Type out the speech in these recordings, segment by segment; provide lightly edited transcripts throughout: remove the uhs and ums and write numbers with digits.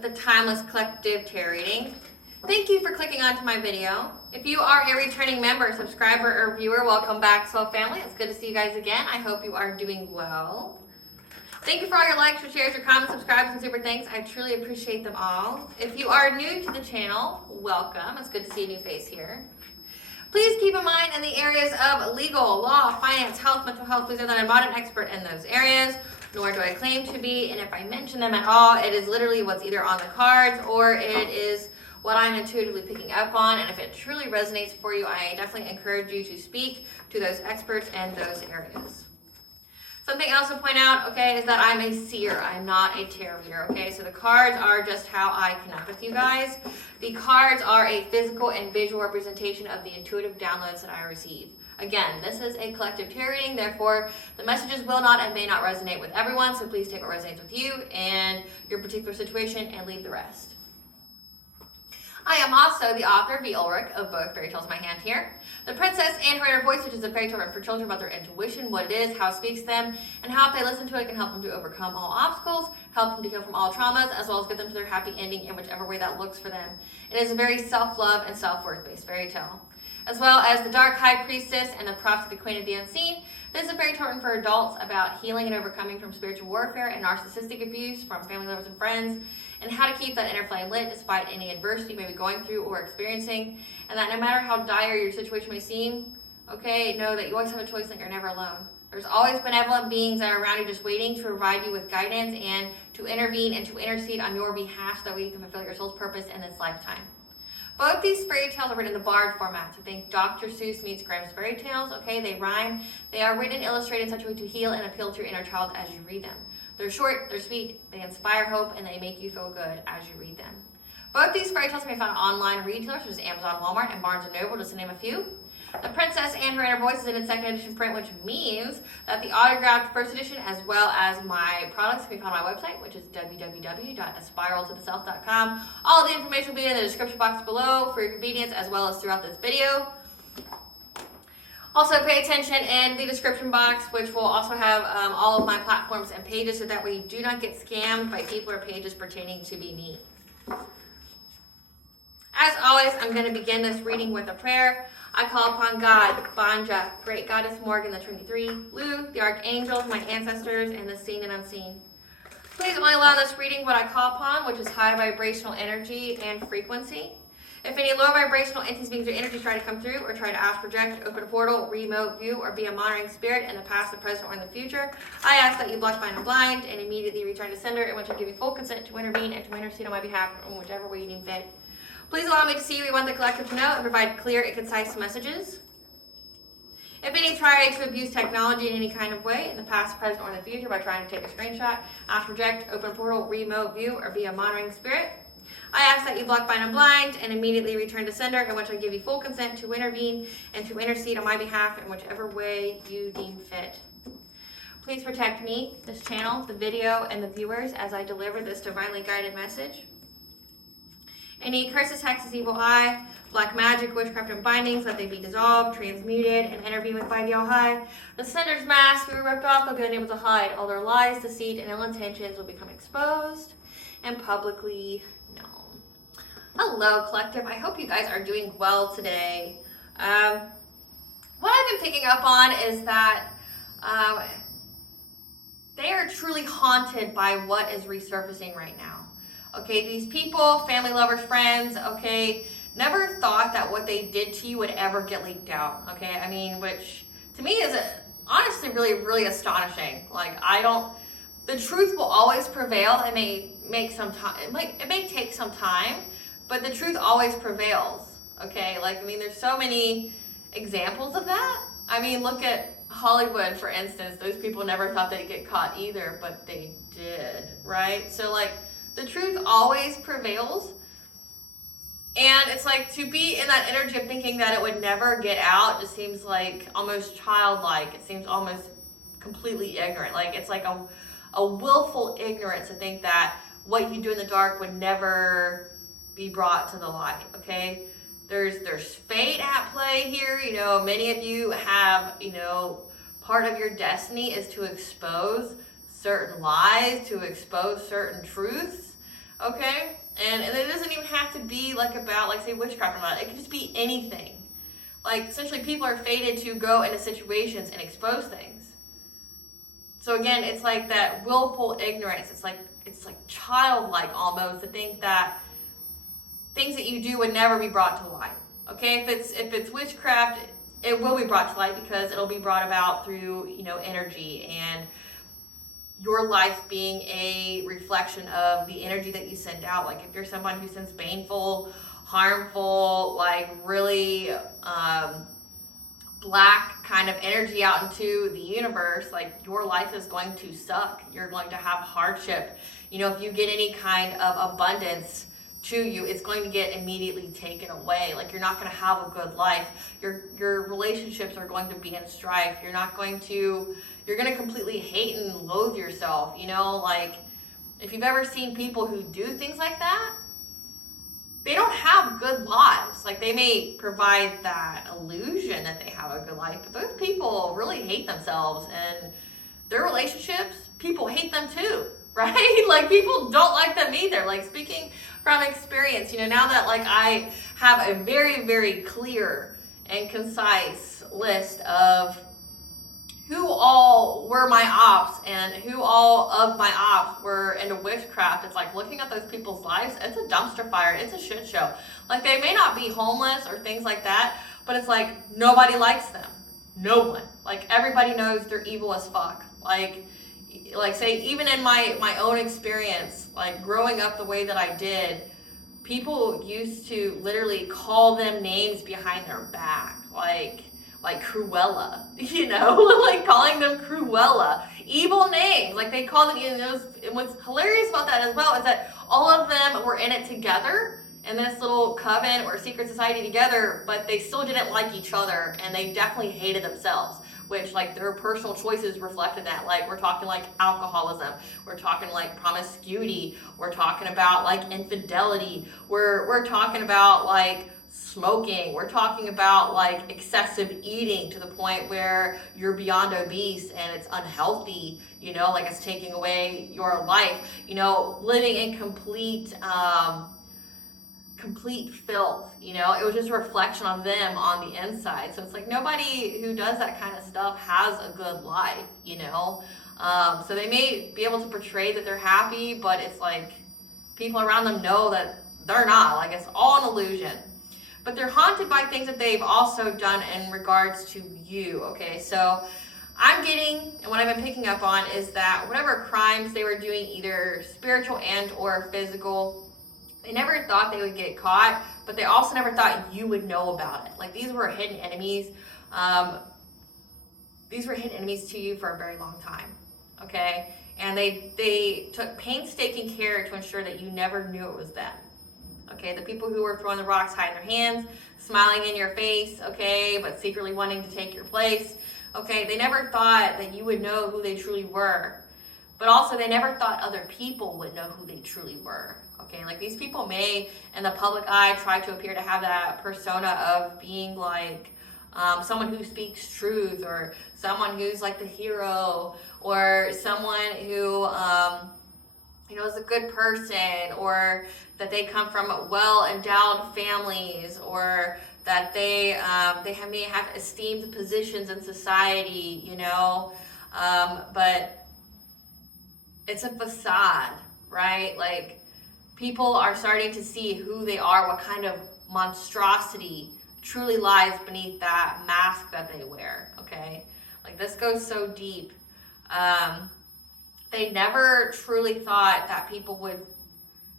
with a timeless collective tarot reading. Thank you for clicking onto my video. If you are a returning member, subscriber, or viewer, welcome back, Soul Family. It's good to see you guys again. I hope you are doing well. Thank you for all your likes, your shares, your comments, subscribes, and super thanks. I truly appreciate them all. If you are new to the channel, welcome. It's good to see a new face here. Please keep in mind in the areas of legal, law, finance, health, mental health, please know that I'm not an expert in those areas, nor do I claim to be. And if I mention them at all, it is literally what's either on the cards or it is what I'm intuitively picking up on. And if it truly resonates for you, I definitely encourage you to speak to those experts in those areas. Something else to point out, okay, is that I'm a seer. I'm not a tarot reader, okay? So the cards are just how I connect with you guys. The cards are a physical and visual representation of the intuitive downloads that I receive. Again, this is a collective tarot reading, therefore the messages will not and may not resonate with everyone, so please take what resonates with you and your particular situation and leave the rest. I am also the author, V. Ulrich, of both fairy tales in my hand here. The Princess and Her Inner Voice, which is a fairy tale written for children about their intuition, what it is, how it speaks to them, and how if they listen to it can help them to overcome all obstacles, help them to heal from all traumas, as well as get them to their happy ending in whichever way that looks for them. It is a very self-love and self-worth based fairy tale. As well as The Dark High Priestess and The Prophecy, the Queen of the Unseen. This is a fairy tale written for adults about healing and overcoming from spiritual warfare and narcissistic abuse from family members and friends, and how to keep that inner flame lit despite any adversity you may be going through or experiencing, and that no matter how dire your situation may seem, okay, know that you always have a choice and you're never alone. There's always benevolent beings that are around you just waiting to provide you with guidance and to intervene and to intercede on your behalf so that way you can fulfill your soul's purpose in this lifetime. Both these fairy tales are written in the Bard format, so think Dr. Seuss meets Grimm's fairy tales, okay? They rhyme. They are written and illustrated in such a way to heal and appeal to your inner child as you read them. They're short, they're sweet, they inspire hope, and they make you feel good as you read them. Both these fairy tales can be found on online retailers such as Amazon, Walmart, and Barnes & Noble, just to name a few. The Princess and Her Inner Voice is in its second edition print, which means that the autographed first edition, as well as my products, can be found on my website, which is www.aspiraltotheself.com. All the information will be in the description box below for your convenience, as well as throughout this video. Also, pay attention in the description box, which will also have all of my platforms and pages, so that way you do not get scammed by people or pages pertaining to be me. As always, I'm going to begin this reading with a prayer. I call upon God, Banja, Great Goddess Morgan, the Trinity Three, Lu, the Archangels, my ancestors, and the seen and unseen. Please only allow this reading what I call upon, which is high vibrational energy and frequency. If any low vibrational entities, beings, or energies try to come through or try to ask, project, open a portal, remote view, or be a monitoring spirit in the past, the present, or in the future, I ask that you block, bind, and blind, and immediately return to sender, in which I give you full consent to intervene and to intercede on my behalf in whichever way you deem fit. Please allow me to see what we want the collective to know and provide clear and concise messages. If any try to abuse technology in any kind of way, in the past, present, or in the future, by trying to take a screenshot, ask, project, open a portal, remote view, or be a monitoring spirit, I ask that you block, bind, and blind, and immediately return to sender, in which I give you full consent to intervene and to intercede on my behalf in whichever way you deem fit. Please protect me, this channel, the video, and the viewers as I deliver this divinely guided message. Any curses, hexes, evil eye, black magic, witchcraft, and bindings, let they be dissolved, transmuted, and intervened with by the All-High. The sender's mask will be ripped off, they'll be unable to hide. All their lies, deceit, and ill intentions will become exposed and publicly known. Hello, collective. I hope you guys are doing well today. What I've been picking up on is that they are truly haunted by what is resurfacing right now. Okay, these people, family, lovers, friends, okay, never thought that what they did to you would ever get leaked out, okay? I mean, which to me is honestly really, really astonishing. Like, the truth will always prevail. It may make some time, it may take some time, but the truth always prevails, okay? Like, I mean, there's so many examples of that. I mean, look at Hollywood, for instance. Those people never thought they'd get caught either, but they did, right? So, like, the truth always prevails, and it's like to be in that energy of thinking that it would never get out just seems like almost childlike. It seems almost completely ignorant. Like, it's like a willful ignorance to think that what you do in the dark would never be brought to the light, okay? There's fate at play here. You know, many of you have, you know, part of your destiny is to expose certain lies, to expose certain truths, okay? be like about, like say witchcraft or not. It could just be anything. Like essentially people are fated to go into situations and expose things. So again, it's like that willful ignorance. It's like childlike almost to think that things that you do would never be brought to light. Okay, if it's witchcraft, it will be brought to light because it'll be brought about through, you know, energy and your life being a reflection of the energy that you send out. Like if you're someone who sends baneful, harmful, like really black kind of energy out into the universe, like your life is going to suck. You're going to have hardship. You know, if you get any kind of abundance to you, it's going to get immediately taken away. Like you're not going to have a good life. Your relationships are going to be in strife. You're going to completely hate and loathe yourself. You know, like if you've ever seen people who do things like that, they don't have good lives. Like they may provide that illusion that they have a good life, but those people really hate themselves, and their relationships, people hate them too, right? Like people don't like them either. Like speaking from experience, you know, now that like I have a very, very clear and concise list of who all were my ops and who all of my ops were into witchcraft, it's like looking at those people's lives, it's a dumpster fire, it's a shit show. Like they may not be homeless or things like that, but it's like nobody likes them. No one. Like everybody knows they're evil as fuck. Like say even in my own experience, like growing up the way that I did, people used to literally call them names behind their back. Like Cruella, you know, like calling them Cruella, evil names, like they call them, you know, and what's hilarious about that as well is that all of them were in it together in this little coven or secret society together, but they still didn't like each other, and they definitely hated themselves, which like their personal choices reflected that. Like we're talking like alcoholism, we're talking like promiscuity, we're talking about like infidelity, we're talking about like smoking, we're talking about like excessive eating to the point where you're beyond obese and it's unhealthy, you know, like it's taking away your life, you know, living in complete filth, you know. It was just a reflection of them on the inside. So it's like nobody who does that kind of stuff has a good life, you know. So they may be able to portray that they're happy, but it's like people around them know that they're not. Like it's all an illusion. But they're haunted by things that they've also done in regards to you, okay? So I'm getting, and what I've been picking up on is that whatever crimes they were doing, either spiritual and or physical, they never thought they would get caught, but they also never thought you would know about it. Like these were hidden enemies. These were hidden enemies to you for a very long time, okay? And they took painstaking care to ensure that you never knew it was them. Okay, the people who were throwing the rocks, hiding their hands, smiling in your face, okay, but secretly wanting to take your place, okay, they never thought that you would know who they truly were. But also, they never thought other people would know who they truly were, okay? Like, these people may, in the public eye, try to appear to have that persona of being like someone who speaks truth, or someone who's like the hero, or someone who, you know, is a good person, or that they come from well-endowed families, or that they may have esteemed positions in society, you know, but it's a facade, right? Like, people are starting to see who they are, what kind of monstrosity truly lies beneath that mask that they wear, okay? Like, this goes so deep. They never truly thought that people would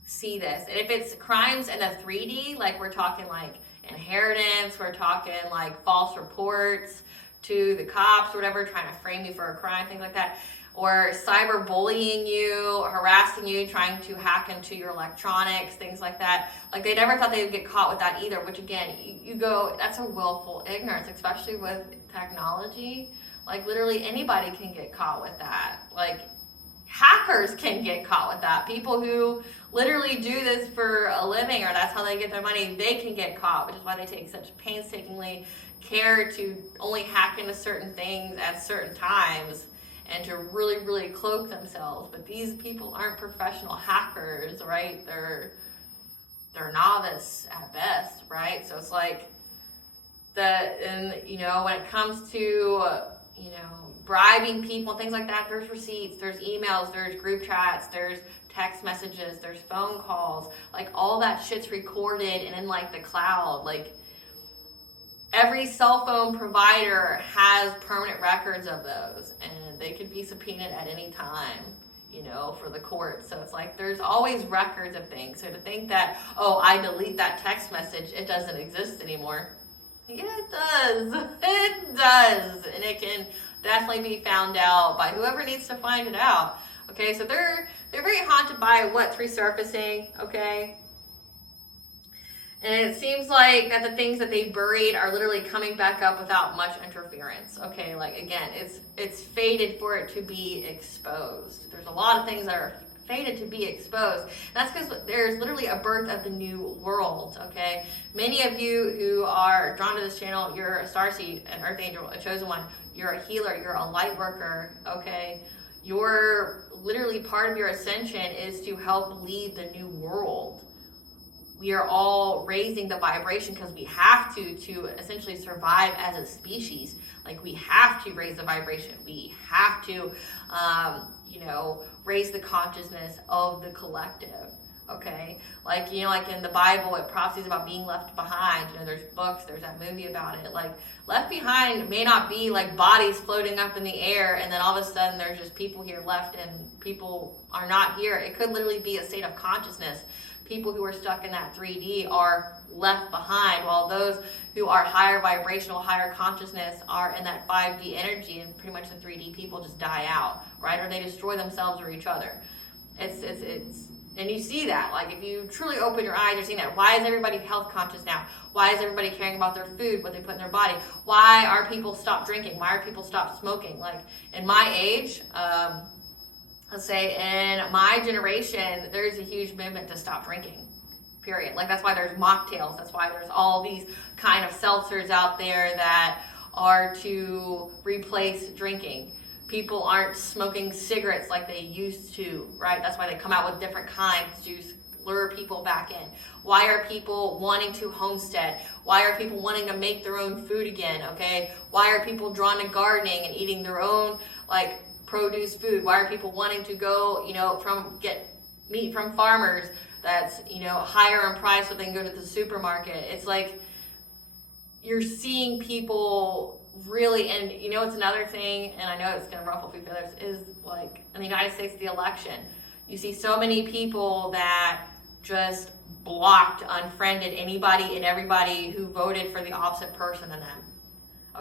see this. And if it's crimes in a 3D, like we're talking like inheritance, we're talking like false reports to the cops or whatever, trying to frame you for a crime, things like that, or cyberbullying you, harassing you, trying to hack into your electronics, things like that. Like they never thought they would get caught with that either, which again, you go, that's a willful ignorance, especially with technology. Like literally anybody can get caught with that. Like hackers can get caught with that. People who literally do this for a living, or that's how they get their money, they can get caught, which is why they take such painstakingly care to only hack into certain things at certain times and to really, really cloak themselves. But these people aren't professional hackers, right? They're they're novice at best, right? So it's like and when it comes to bribing people, things like that, there's receipts, there's emails, there's group chats, there's text messages, there's phone calls, like all that shit's recorded and in like the cloud. Like every cell phone provider has permanent records of those, and they could be subpoenaed at any time, for the court. So it's like there's always records of things. So to think that, oh, I delete that text message, it doesn't exist anymore. Yeah, it does. It does. And it can definitely be found out by whoever needs to find it out. Okay, so they're very haunted by what's resurfacing, okay? And it seems like that the things that they buried are literally coming back up without much interference. Okay, like again, it's fated for it to be exposed. There's a lot of things that are fated to be exposed. That's because there's literally a birth of the new world, okay? Many of you who are drawn to this channel, you're a starseed, an earth angel, a chosen one. You're a healer, you're a light worker, okay? You're literally part of your ascension is to help lead the new world. We are all raising the vibration because we have to essentially survive as a species. Like we have to raise the vibration. We have to, raise the consciousness of the collective. Okay, like in the Bible, it prophesies about being left behind. There's books, there's that movie about it. Like left behind may not be like bodies floating up in the air, and then all of a sudden there's just people here left, and people are not here. It could literally be a state of consciousness. People who are stuck in that 3D are left behind, while those who are higher vibrational, higher consciousness are in that 5D energy, and pretty much the 3D people just die out, right? Or they destroy themselves or each other. And you see that, like if you truly open your eyes, you're seeing that. Why is everybody health conscious now? Why is everybody caring about their food, what they put in their body? Why are people stop drinking? Why are people stop smoking? Like in my age, let's say in my generation, there's a huge movement to stop drinking, period. Like that's why there's mocktails. That's why there's all these kind of seltzers out there that are to replace drinking. People aren't smoking cigarettes like they used to, right? That's why they come out with different kinds to lure people back in. Why are people wanting to homestead? Why are people wanting to make their own food again, okay? Why are people drawn to gardening and eating their own, like, produce food? Why are people wanting to go, get meat from farmers that's, higher in price so they can go to the supermarket? It's like you're seeing people really, and it's another thing, and I know it's going to ruffle a few feathers, is like in the United States, the election. You see so many people that just blocked, unfriended anybody and everybody who voted for the opposite person than them.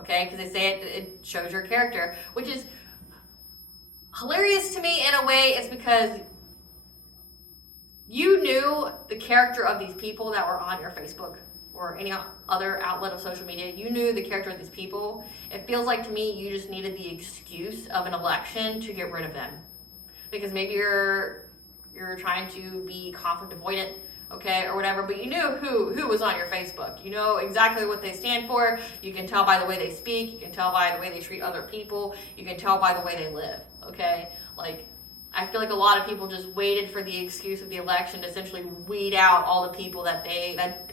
Okay, because they say it shows your character, which is hilarious to me in a way. It's because you knew the character of these people that were on your Facebook or any other outlet of social media. You knew the character of these people. It feels like to me you just needed the excuse of an election to get rid of them, because maybe you're trying to be conflict avoidant, okay, or whatever, but you knew who was on your Facebook. You know exactly what they stand for. You can tell by the way they speak. You can tell by the way they treat other people. You can tell by the way they live, okay? Like, I feel like a lot of people just waited for the excuse of the election to essentially weed out all the people that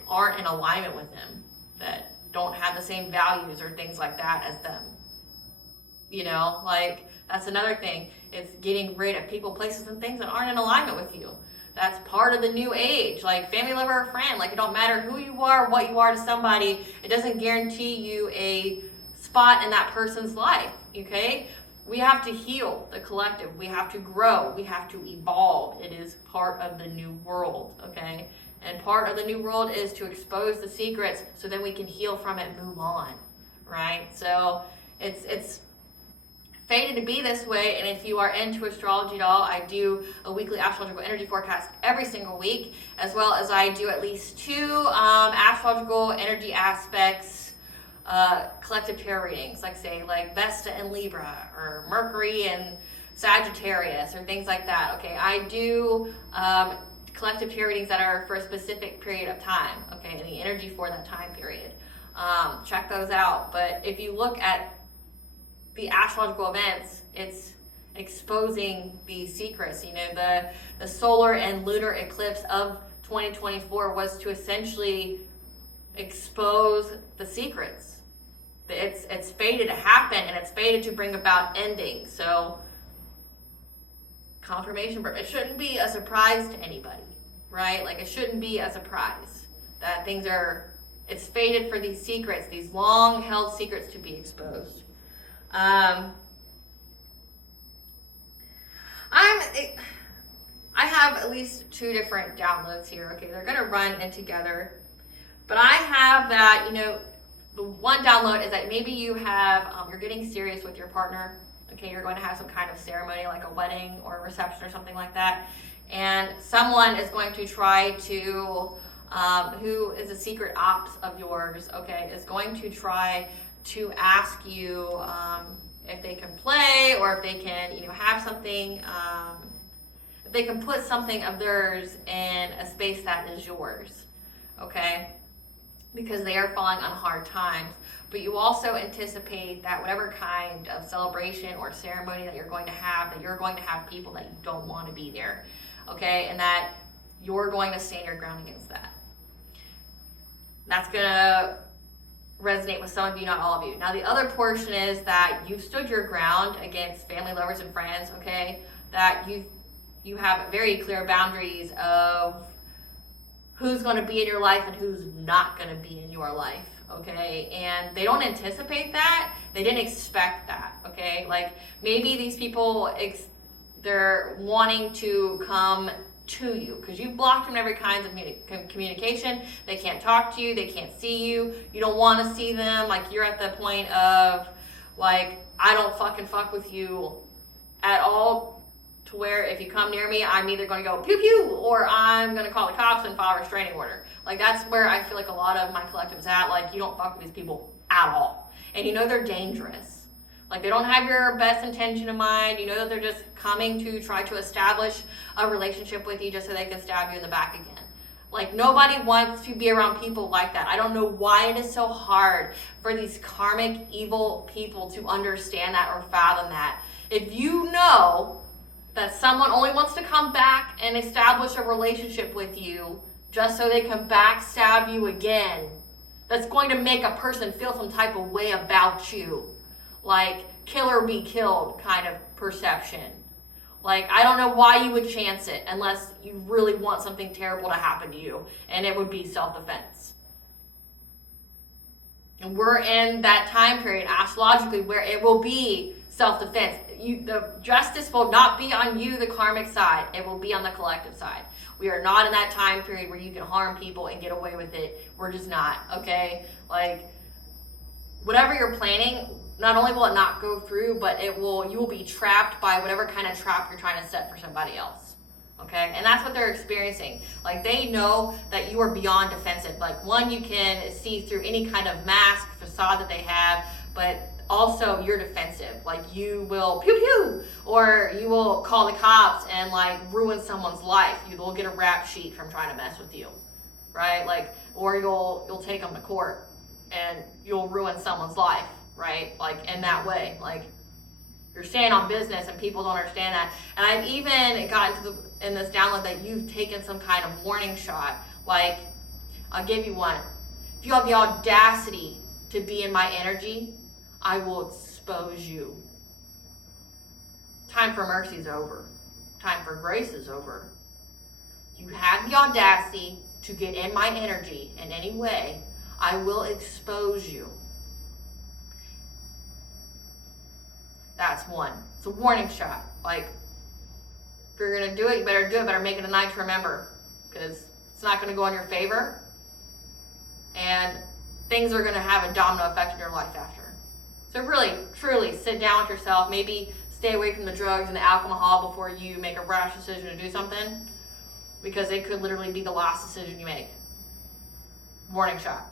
aren't in alignment with them, that don't have the same values or things like that as them. Like, that's another thing. It's getting rid of people, places, and things that aren't in alignment with you. That's part of the new age. Like family, lover, or friend. Like, it don't matter who you are, what you are to somebody. It doesn't guarantee you a spot in that person's life, okay? We have to heal the collective. We have to grow. We have to evolve. It is part of the new world, okay? And part of the new world is to expose the secrets so then we can heal from it and move on, right? So it's fated to be this way. And if you are into astrology at all, I do a weekly astrological energy forecast every single week, as well as I do at least 2 astrological energy aspects, collective tarot readings, like Vesta and Libra, or Mercury and Sagittarius, or things like that. Okay, I do collective tarot readings that are for a specific period of time, okay, and the energy for that time period. Check those out. But if you look at the astrological events, it's exposing these secrets. The solar and lunar eclipse of 2024 was to essentially expose the secrets. It's fated to happen, and it's fated to bring about ending. So confirmation, it shouldn't be a surprise to anybody, right? Like, it shouldn't be a surprise that it's fated for these secrets, these long held secrets, to be exposed. I have at least 2 different downloads here. Okay, they're gonna run in together, but I have that, the one download is that maybe you have, you're getting serious with your partner. Okay, you're going to have some kind of ceremony, like a wedding or a reception or something like that, and someone is going to try to, who is a secret ops of yours, okay, is going to try to ask you if they can play, or if they can, have something, if they can put something of theirs in a space that is yours, okay? Because they are falling on hard times. But you also anticipate that whatever kind of celebration or ceremony that you're going to have, that you're going to have people that you don't want to be there, okay? And that you're going to stand your ground against that. That's gonna resonate with some of you, not all of you. Now, the other portion is that you've stood your ground against family, lovers, and friends, okay? That you have very clear boundaries of who's going to be in your life and who's not going to be in your life, okay? And they don't anticipate that. They didn't expect that, okay? Like, maybe these people, they're wanting to come to you because you've blocked them in every kind of communication. They can't talk to you. They can't see you. You don't want to see them. Like, you're at the point of, like, I don't fuck with you at all, to where if you come near me, I'm either going to go pew pew, or I'm going to call the cops and file a restraining order. Like, that's where I feel like a lot of my collective's at. Like, you don't fuck with these people at all. And they're dangerous. Like, they don't have your best intention in mind. That they're just coming to try to establish a relationship with you just so they can stab you in the back again. Like, nobody wants to be around people like that. I don't know why it is so hard for these karmic evil people to understand that or fathom that. If you know that someone only wants to come back and establish a relationship with you just so they can backstab you again, that's going to make a person feel some type of way about you. Like, kill or be killed kind of perception. Like, I don't know why you would chance it unless you really want something terrible to happen to you, and it would be self-defense. And we're in that time period, astrologically, where it will be self-defense. The justice will not be on you, the karmic side. It will be on the collective side. We are not in that time period where you can harm people and get away with it. We're just not, okay? Like, whatever you're planning, not only will it not go through, but you will be trapped by whatever kind of trap you're trying to set for somebody else. Okay, and that's what they're experiencing. Like, they know that you are beyond defensive. Like, one, you can see through any kind of mask, facade that they have, but also you're defensive. Like, you will pew pew, or you will call the cops and, like, ruin someone's life. You will get a rap sheet from trying to mess with you, right? Like, or you'll take them to court and you'll ruin someone's life, right? Like, in that way, like, you're staying on business and people don't understand that. And I've even gotten in this download that you've taken some kind of warning shot. Like, I'll give you one. If you have the audacity to be in my energy, I will expose you. Time for mercy is over. Time for grace is over. You have the audacity to get in my energy in any way, I will expose you. That's one. It's a warning shot. Like, if you're going to do it, you better do it. Better make it a night to remember, because it's not going to go in your favor. And things are going to have a domino effect in your life after. So really, truly sit down with yourself. Maybe stay away from the drugs and the alcohol before you make a rash decision to do something, because it could literally be the last decision you make. Warning shot.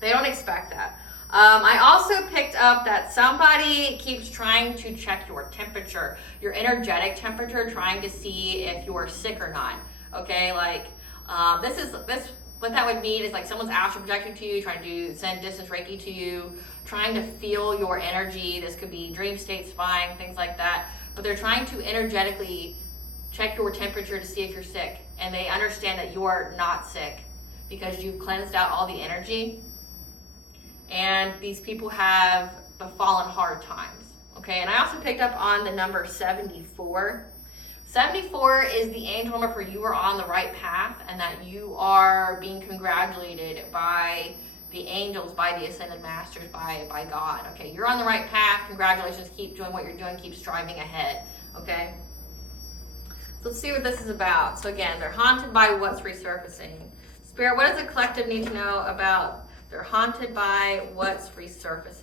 They don't expect that. I also picked up that somebody keeps trying to check your temperature, your energetic temperature, trying to see if you're sick or not. Okay, like, what that would mean is, like, someone's astral projecting to you, trying to send distance Reiki to you, trying to feel your energy. This could be dream states, spying, things like that. But they're trying to energetically check your temperature to see if you're sick. And they understand that you are not sick because you've cleansed out all the energy. And these people have befallen hard times. Okay, and I also picked up on the number 74. 74 is the angel number for you are on the right path and that you are being congratulated by the angels, by the ascended masters, by God. Okay, you're on the right path. Congratulations. Keep doing what you're doing. Keep striving ahead. Okay, so let's see what this is about. So again, they're haunted by what's resurfacing. Spirit, what does the collective need to know about they're haunted by what's resurfacing?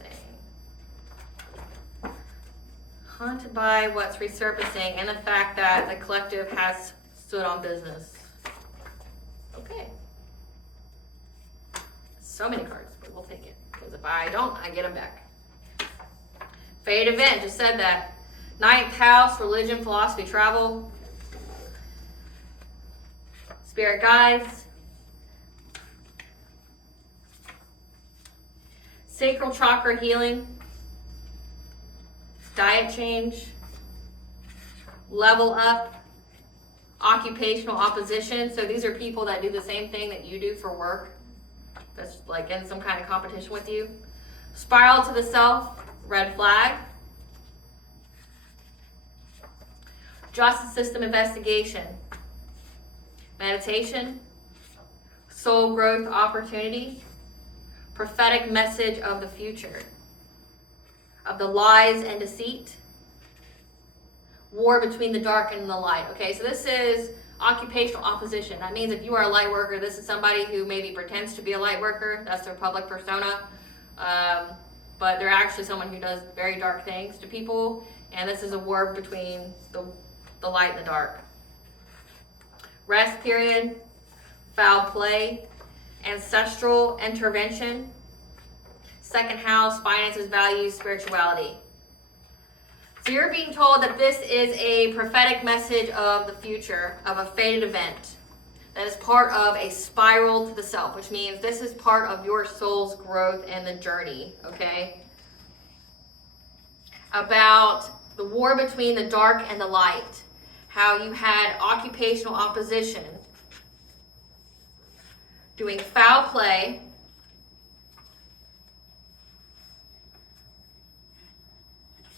Haunted by what's resurfacing and the fact that the collective has stood on business. Okay. So many cards, but we'll take it. Because if I don't, I get them back. Fate event, just said that. Ninth house, religion, philosophy, travel. Spirit guides. Sacral chakra healing. Diet change, level up, occupational opposition. So these are people that do the same thing that you do for work. That's like in some kind of competition with you. Spiral to the self, red flag. Justice system investigation. Meditation, soul growth opportunity, prophetic message of the future. Of the lies and deceit, war between the dark and the light. Okay, so this is occupational opposition. That means if you are a light worker, this is somebody who maybe pretends to be a light worker. That's their public persona. But they're actually someone who does very dark things to people. And this is a war between the light and the dark. Rest period, foul play, ancestral intervention. Second house, finances, values, spirituality. So you're being told that this is a prophetic message of the future, of a fated event that is part of a spiral to the self, which means this is part of your soul's growth and the journey, okay? About the war between the dark and the light, how you had occupational opposition, doing foul play,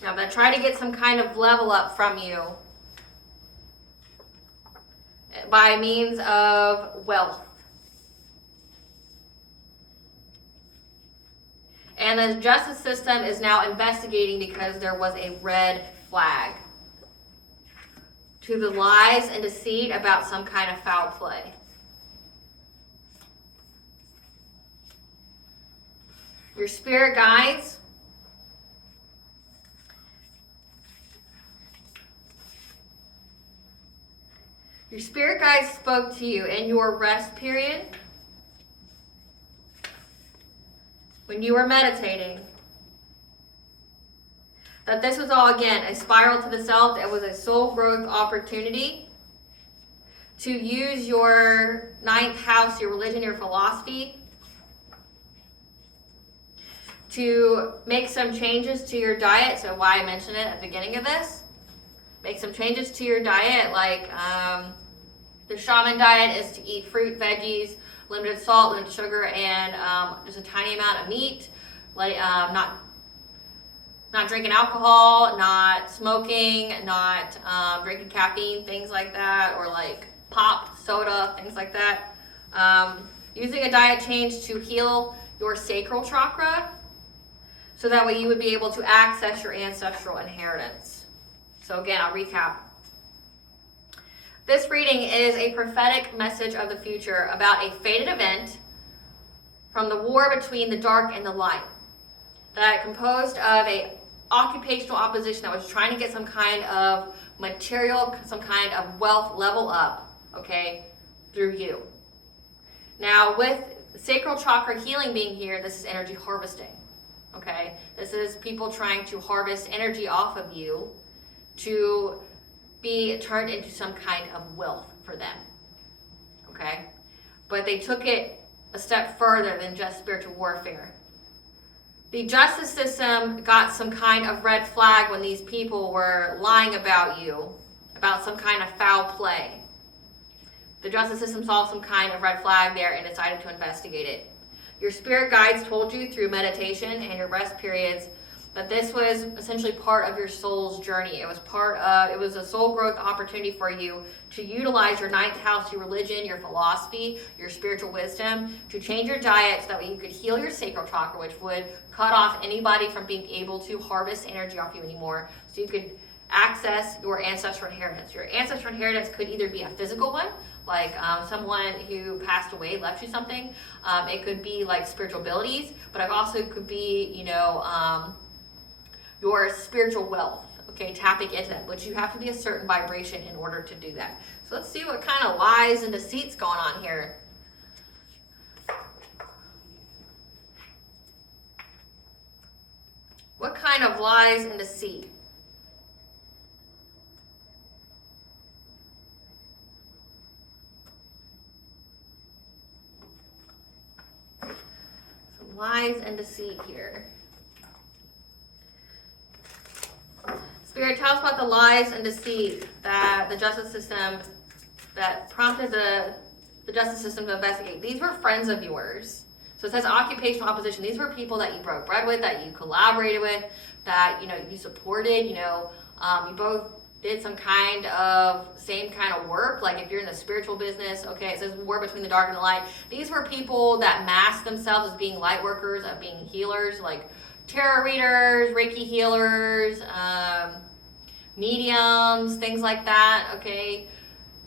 now, I'm going to try to get some kind of level up from you by means of wealth. And the justice system is now investigating because there was a red flag to the lies and deceit about some kind of foul play. Your spirit guides. Your spirit guides spoke to you in your rest period when you were meditating. That this was all, again, a spiral to the self. It was a soul growth opportunity to use your ninth house, your religion, your philosophy, to make some changes to your diet. So why I mentioned it at the beginning of this. Make some changes to your diet, like the shaman diet is to eat fruit, veggies, limited salt, limited sugar, and just a tiny amount of meat. Not drinking alcohol, not smoking, not drinking caffeine, things like that, or like pop, soda, things like that. Using a diet change to heal your sacral chakra, so that way you would be able to access your ancestral inheritance. So again, I'll recap. This reading is a prophetic message of the future about a fated event from the war between the dark and the light, that composed of a occupational opposition that was trying to get some kind of material, some kind of wealth level up, okay, through you. Now, with sacral chakra healing being here, this is energy harvesting, okay? This is people trying to harvest energy off of you to be turned into some kind of wealth for them, okay? But they took it a step further than just spiritual warfare. The justice system got some kind of red flag when these people were lying about you, about some kind of foul play. The justice system saw some kind of red flag there and decided to investigate it. Your spirit guides told you through meditation and your rest periods that this was essentially part of your soul's journey. It was a soul growth opportunity for you to utilize your ninth house, your religion, your philosophy, your spiritual wisdom, to change your diet so that way you could heal your sacral chakra, which would cut off anybody from being able to harvest energy off you anymore, so you could access your ancestral inheritance. Your ancestral inheritance could either be a physical one, like someone who passed away left you something. It could be like spiritual abilities, but it also could be, your spiritual wealth, okay, tapping into that, but you have to be a certain vibration in order to do that. So let's see what kind of lies and deceits going on here. What kind of lies and deceit? Some lies and deceit here. Spirit, tell us about the lies and deceit that the justice system, that prompted the justice system to investigate. These were friends of yours. So it says occupational opposition. These were people that you broke bread with, that you collaborated with, that you supported. You both did some kind of same kind of work. Like if you're in the spiritual business, okay, it says war between the dark and the light. These were people that masked themselves as being light workers, of being healers, like tarot readers, Reiki healers, mediums, things like that, okay?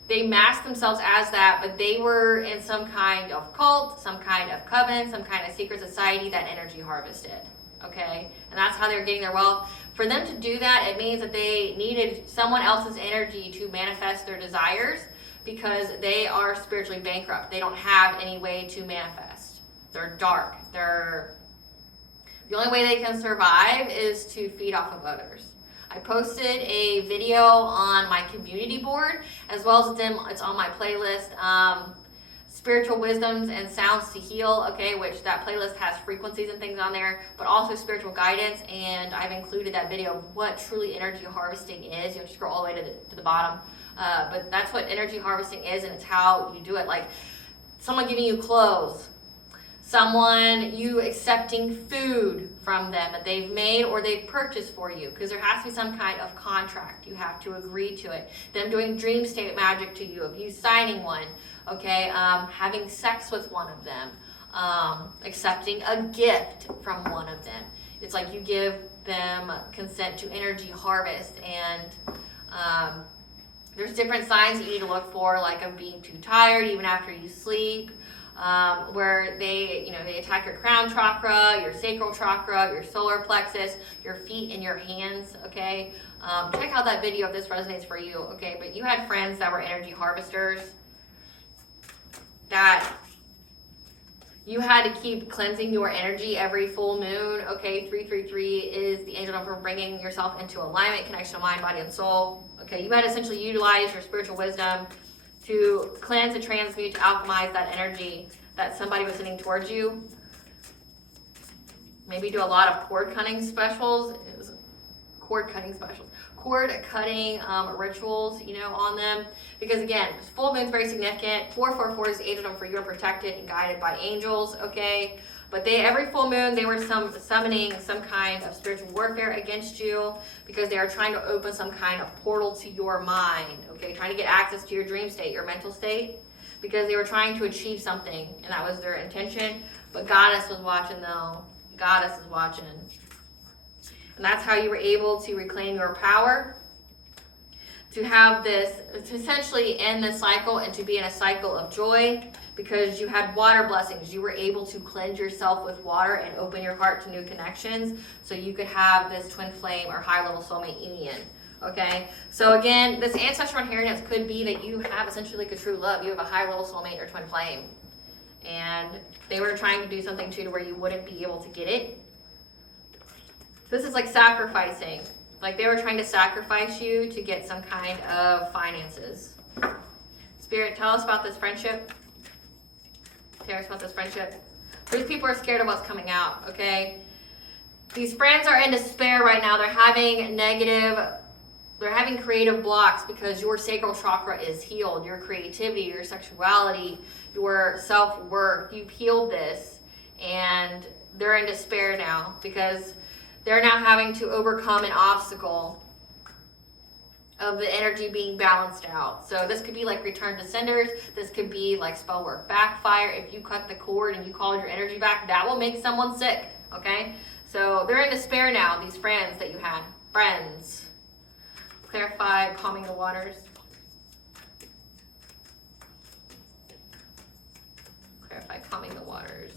They masked themselves as that, but they were in some kind of cult, some kind of coven, some kind of secret society that energy harvested, okay? And that's how they were getting their wealth. For them to do that, it means that they needed someone else's energy to manifest their desires, because they are spiritually bankrupt. They don't have any way to manifest. They're dark. The only way they can survive is to feed off of others. I posted a video on my community board, as well as it's on my playlist, Spiritual Wisdoms and Sounds to Heal, okay, which that playlist has frequencies and things on there, but also spiritual guidance, and I've included that video of what truly energy harvesting is. You have to scroll all the way to the bottom, but that's what energy harvesting is, and it's how you do it. Like someone giving you clothes, you accepting food from them that they've made or they've purchased for you, because there has to be some kind of contract. You have to agree to it. Them doing dream state magic to you, of you signing one, okay, having sex with one of them, accepting a gift from one of them. It's like you give them consent to energy harvest, and there's different signs that you need to look for, like of being too tired even after you sleep, where they attack your crown chakra, your sacral chakra, your solar plexus, your feet and your hands, okay? Check out that video if this resonates for you, okay? But you had friends that were energy harvesters, that you had to keep cleansing your energy every full moon, okay? 333 is the angel number for bringing yourself into alignment, connection of mind, body, and soul, okay? You had to essentially utilize your spiritual wisdom to cleanse and transmute, to alchemize that energy that somebody was sending towards you. Maybe do a lot of cord cutting rituals, on them. Because again, full moon's very significant. 444 is the angel number for you're protected and guided by angels, okay? But every full moon, they were summoning some kind of spiritual warfare against you, because they are trying to open some kind of portal to your mind, okay? Trying to get access to your dream state, your mental state, because they were trying to achieve something, and that was their intention. But Goddess was watching, though. Goddess is watching. And that's how you were able to reclaim your power, to have this, to essentially end this cycle and to be in a cycle of joy, because you had water blessings. You were able to cleanse yourself with water and open your heart to new connections, so you could have this twin flame or high level soulmate union, okay? So again, this ancestral inheritance could be that you have essentially like a true love. You have a high level soulmate or twin flame, and they were trying to do something to where you wouldn't be able to get it. This is like sacrificing. Like they were trying to sacrifice you to get some kind of finances. Spirit, tell us about this friendship. Tell us about this friendship. These people are scared of what's coming out, okay? These friends are in despair right now. They're having negative They're having creative blocks because your sacral chakra is healed. Your creativity, your sexuality, your self-worth, you've healed this. And they're in despair now because they're now having to overcome an obstacle of the energy being balanced out. So this could be like return to senders. This could be like spell work backfire. If you cut the cord and you called your energy back, that will make someone sick, okay? So they're in despair now, these friends that you had. Friends. Clarify, calming the waters. Clarify, calming the waters.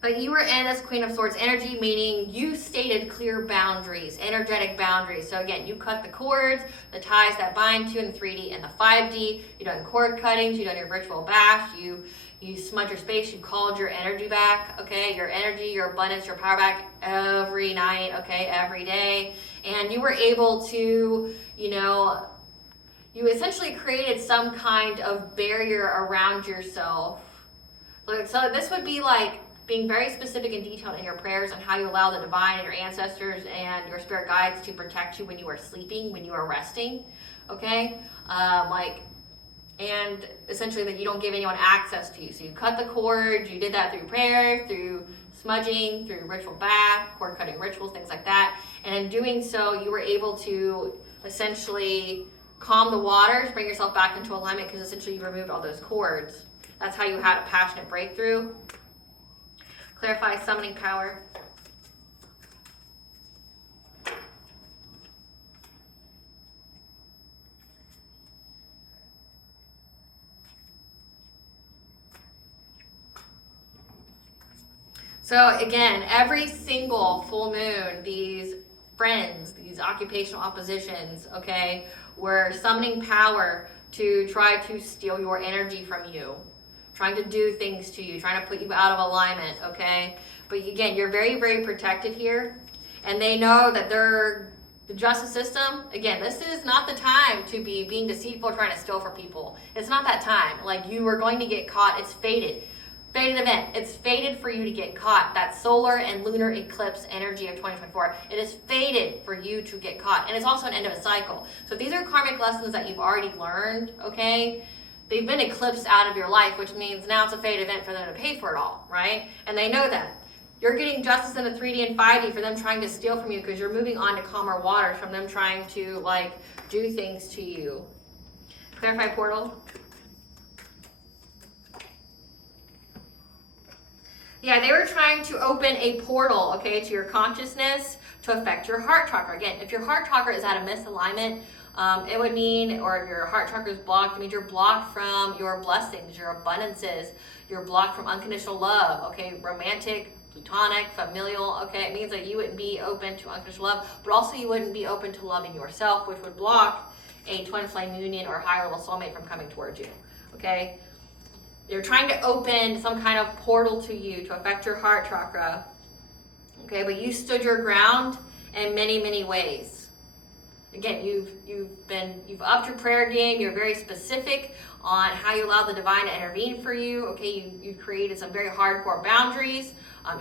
But you were in this Queen of Swords energy, meaning you stated clear boundaries, energetic boundaries. So again, you cut the cords, the ties that bind to in the 3D and the 5D. You've done cord cuttings, you've done your ritual bash, you smudge your space, you called your energy back, okay? Your energy, your abundance, your power back every night, okay? Every day. And you were able to, you essentially created some kind of barrier around yourself. So this would be like being very specific and detailed in your prayers on how you allow the divine and your ancestors and your spirit guides to protect you when you are sleeping, when you are resting, okay? And essentially that you don't give anyone access to you. So you cut the cord, you did that through prayer, through smudging, through ritual bath, cord cutting rituals, things like that. And in doing so, you were able to essentially calm the waters, bring yourself back into alignment because essentially you removed all those cords. That's how you had a passionate breakthrough. Clarify summoning power. So again, every single full moon, these friends, these occupational oppositions, okay, were summoning power to try to steal your energy from you, trying to do things to you, trying to put you out of alignment, okay? But again, you're very, very protected here. And they know that the justice system, again, this is not the time to be being deceitful, trying to steal from people. It's not that time. Like, you are going to get caught. It's fated. Fated event. It's fated for you to get caught. That solar and lunar eclipse energy of 2024. It is fated for you to get caught. And it's also an end of a cycle. So these are karmic lessons that you've already learned, okay? They've been eclipsed out of your life, which means now it's a fate event for them to pay for it all, right? And they know that. You're getting justice in the 3D and 5D for them trying to steal from you because you're moving on to calmer waters from them trying to, like, do things to you. Clarify portal. Yeah, they were trying to open a portal, okay, to your consciousness to affect your heart chakra. Again, if your heart chakra is at a misalignment, it would mean, or if your heart chakra is blocked, it means you're blocked from your blessings, your abundances. You're blocked from unconditional love, okay, romantic, platonic, familial, okay. It means that you wouldn't be open to unconditional love, but also you wouldn't be open to loving yourself, which would block a twin flame union or higher level soulmate from coming towards you, okay. They're trying to open some kind of portal to you to affect your heart chakra, okay, but you stood your ground in many, many ways. Again, you've upped your prayer game. You're very specific on how you allow the divine to intervene for you. Okay, you've created some very hardcore boundaries,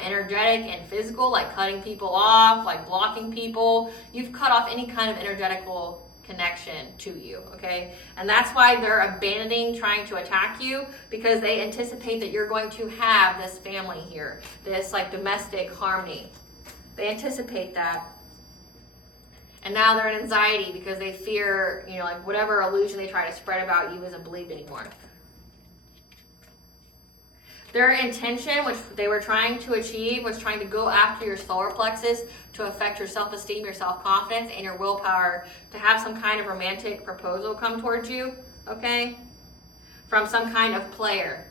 energetic and physical, like cutting people off, like blocking people. You've cut off any kind of energetical connection to you, okay? And that's why they're abandoning trying to attack you, because they anticipate that you're going to have this family here, this like domestic harmony. They anticipate that. And now they're in anxiety because they fear, like whatever illusion they try to spread about you isn't believed anymore. Their intention, which they were trying to achieve, was trying to go after your solar plexus to affect your self-esteem, your self-confidence, and your willpower to have some kind of romantic proposal come towards you, okay, from some kind of player.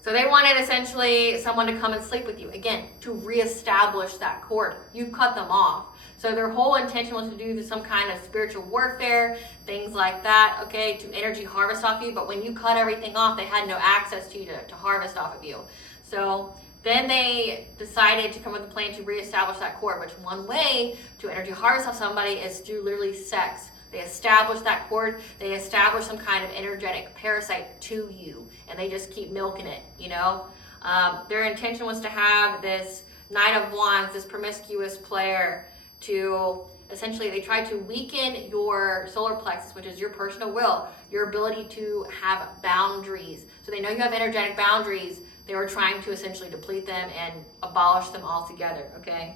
So they wanted essentially someone to come and sleep with you, again, to reestablish that cord. You've cut them off. So their whole intention was to do some kind of spiritual warfare, things like that, okay, to energy harvest off you. But when you cut everything off, they had no access to you to harvest off of you. So then they decided to come up with a plan to reestablish that cord, which one way to energy harvest off somebody is through literally sex. They establish that cord, they establish some kind of energetic parasite to you, and they just keep milking it, Their intention was to have this Knight of Wands, this promiscuous player, to essentially, they tried to weaken your solar plexus, which is your personal will, your ability to have boundaries. So they know you have energetic boundaries. They were trying to essentially deplete them and abolish them altogether, okay?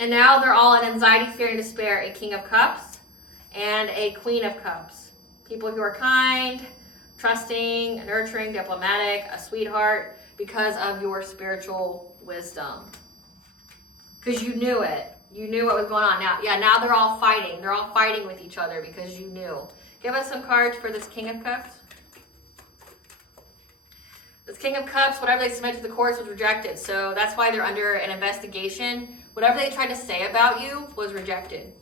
And now they're all in anxiety, fear, and despair, a King of Cups and a Queen of Cups. People who are kind, trusting, nurturing, diplomatic, a sweetheart, because of your spiritual wisdom. Because you knew it. You knew what was going on. Now they're all fighting. They're all fighting with each other because you knew. Give us some cards for this King of Cups. This King of Cups, whatever they submitted to the courts was rejected. So that's why they're under an investigation. Whatever they tried to say about you was rejected.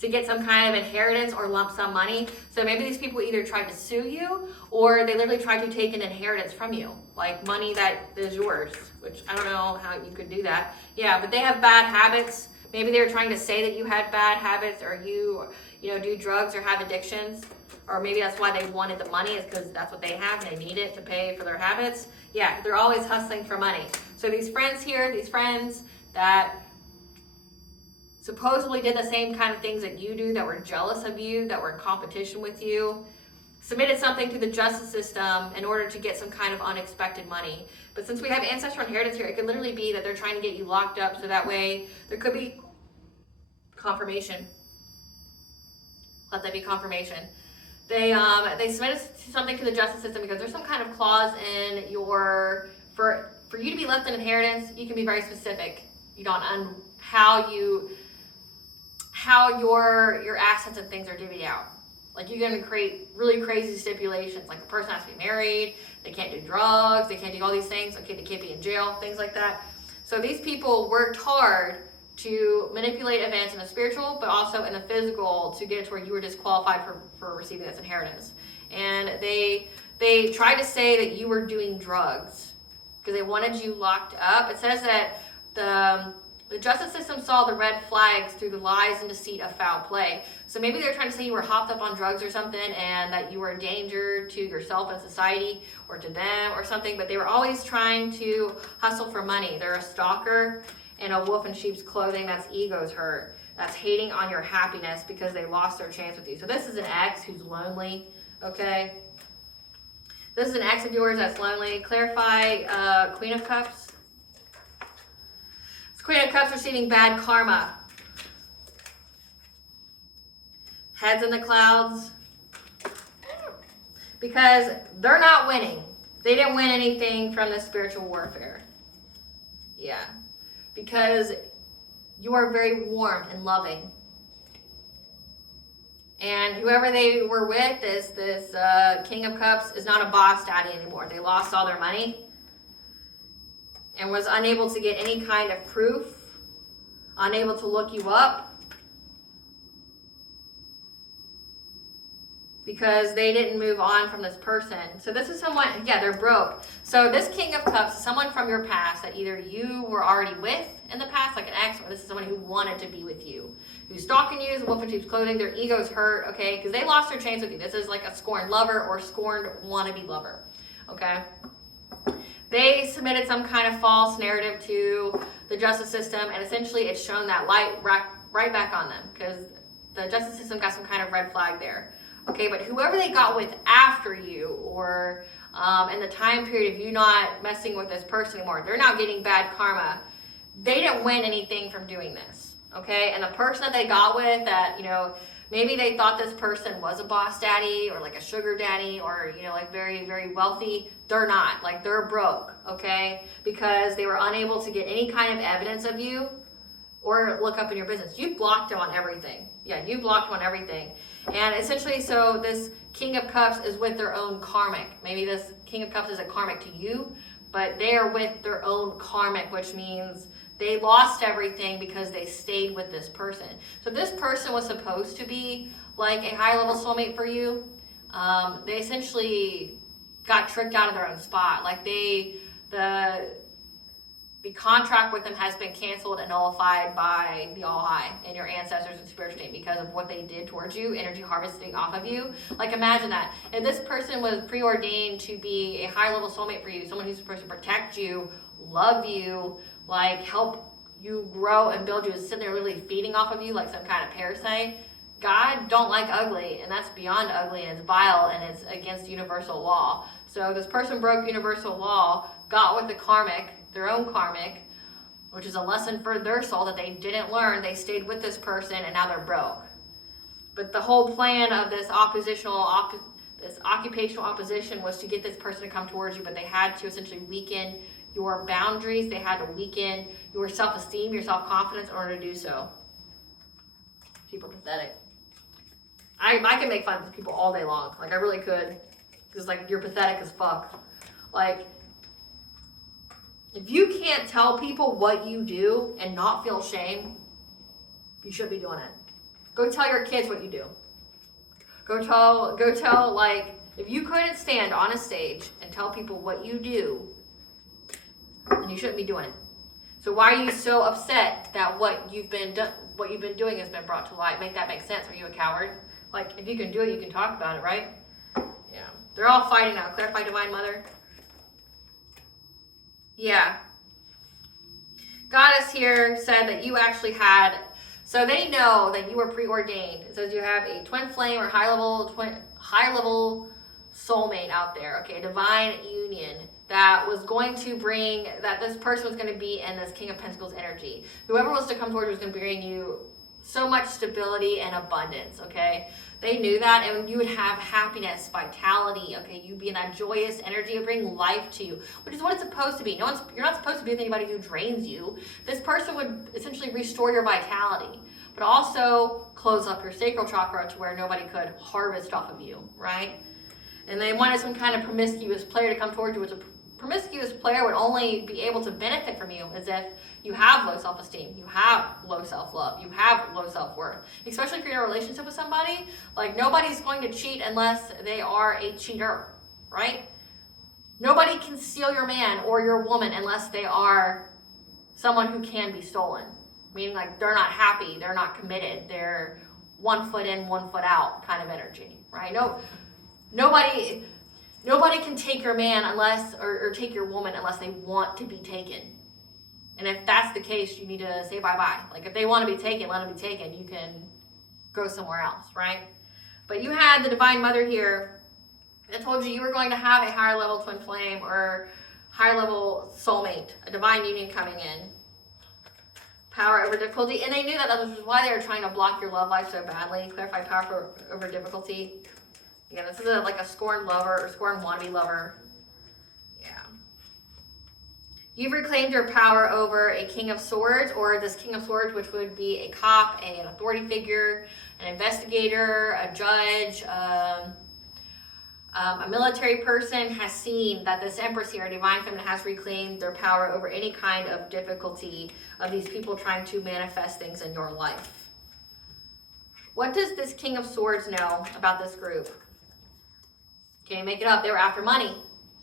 To get some kind of inheritance or lump sum money. So maybe these people either tried to sue you or they literally tried to take an inheritance from you. Like money that is yours, which I don't know how you could do that. Yeah, but they have bad habits. Maybe they were trying to say that you had bad habits or you do drugs or have addictions. Or maybe that's why they wanted the money, is because that's what they have and they need it to pay for their habits. Yeah, they're always hustling for money. So these friends here, these friends that supposedly did the same kind of things that you do, that were jealous of you, that were in competition with you, submitted something to the justice system in order to get some kind of unexpected money. But since we have ancestral inheritance here, it could literally be that they're trying to get you locked up so that way there could be confirmation. Let that be confirmation. They submitted something to the justice system because there's some kind of clause in your, for you to be left an inheritance, you can be very specific. You don't how your assets and things are divvied out. Like you're going to create really crazy stipulations, like the person has to be married, they can't do drugs, they can't do all these things, okay, they can't be in jail, things like that. So these people worked hard to manipulate events in the spiritual, but also in the physical to get it to where you were disqualified for receiving this inheritance. And they tried to say that you were doing drugs because they wanted you locked up. It says that the justice system saw the red flags through the lies and deceit of foul play. So maybe they're trying to say you were hopped up on drugs or something and that you were a danger to yourself and society or to them or something, but they were always trying to hustle for money. They're a stalker and a wolf in sheep's clothing. That's ego's hurt. That's hating on your happiness because they lost their chance with you. So this is an ex who's lonely, okay? This is an ex of yours that's lonely. Clarify Queen of Cups. Queen of Cups receiving bad karma. Heads in the clouds. Because they're not winning. They didn't win anything from this spiritual warfare. Yeah. Because you are very warm and loving. And whoever they were with, this King of Cups, is not a boss daddy anymore. They lost all their money and was unable to get any kind of proof, unable to look you up, because they didn't move on from this person. So this is someone, yeah, they're broke. So this King of Cups is someone from your past that either you were already with in the past, like an ex, or this is someone who wanted to be with you, who's stalking you, is a wolf in sheep's clothing, their ego's hurt, okay, because they lost their chance with you. This is like a scorned lover or scorned wannabe lover, okay? They submitted some kind of false narrative to the justice system, and essentially it's shown that light right back on them because the justice system got some kind of red flag there. Okay, but whoever they got with after you or in the time period of you not messing with this person anymore, they're not getting bad karma. They didn't win anything from doing this, okay? And the person that they got with that, maybe they thought this person was a boss daddy or like a sugar daddy or, like very, very wealthy. They're not. Like, they're broke, okay? Because they were unable to get any kind of evidence of you or look up in your business. You blocked them on everything. Yeah, you blocked them on everything. And essentially, so this King of Cups is with their own karmic. Maybe this King of Cups is a karmic to you, but they are with their own karmic, which means they lost everything because they stayed with this person. So this person was supposed to be like a high-level soulmate for you. They essentially got tricked out of their own spot. Like they the contract with them has been canceled and nullified by the All High and your ancestors and spiritual team because of what they did towards you, energy harvesting off of you. Like, imagine that. If this person was preordained to be a high-level soulmate for you, someone who's supposed to protect you, love you, like, help you grow and build you, is sitting there literally feeding off of you like some kind of parasite. God don't like ugly, and that's beyond ugly, and it's vile, and it's against universal law. So this person broke universal law, got with the karmic, their own karmic, which is a lesson for their soul that they didn't learn. They stayed with this person, and now they're broke. But the whole plan of this this occupational opposition was to get this person to come towards you, but they had to essentially weaken your boundaries. They had to weaken your self-esteem, your self-confidence in order to do so. People are pathetic. I can make fun of people all day long. Like, I really could. Because, like, you're pathetic as fuck. Like, if you can't tell people what you do and not feel shame, you should be doing it. Go tell your kids what you do. Go tell, like, if you couldn't stand on a stage and tell people what you do, then you shouldn't be doing it. So why are you so upset that what you've been doing has been brought to light? Make that make sense. Are you a coward? Like, if you can do it, you can talk about it, right? Yeah. They're all fighting now. Clarify, Divine Mother. Yeah. Goddess here said that you actually had, so they know that you were preordained. It says you have a twin flame or high level soulmate out there. Okay, a divine union that was going to bring, that this person was going to be in this King of Pentacles energy. Whoever was to come towards was going to bring you so much stability and abundance, okay? They knew that, and you would have happiness, vitality, okay? You'd be in that joyous energy, it would bring life to you, which is what it's supposed to be. You're not supposed to be with anybody who drains you. This person would essentially restore your vitality, but also close up your sacral chakra to where nobody could harvest off of you, right? And they wanted some kind of promiscuous player to come towards you, which a promiscuous player would only be able to benefit from you as if you have low self-esteem, you have low self-love, you have low self-worth. Especially if you're in a relationship with somebody, like, nobody's going to cheat unless they are a cheater, right? Nobody can steal your man or your woman unless they are someone who can be stolen. Meaning, like, they're not happy, they're not committed, they're 1 foot in, 1 foot out kind of energy, right? Nobody can take your man unless, or take your woman unless they want to be taken. And if that's the case, you need to say bye-bye. Like, if they want to be taken, let them be taken. You can go somewhere else, right? But you had the Divine Mother here that told you were going to have a higher level twin flame or higher level soulmate, a divine union coming in. Power over difficulty. And they knew that this is why they were trying to block your love life so badly. Clarify power over difficulty. Yeah, this is like a scorned lover or scorned wannabe lover. Yeah. You've reclaimed your power over a King of Swords, or this King of Swords, which would be a cop, an authority figure, an investigator, a judge, a military person has seen that this Empress here, Divine Feminine, has reclaimed their power over any kind of difficulty of these people trying to manifest things in your life. What does this King of Swords know about this group? Can you make it up? They were after money.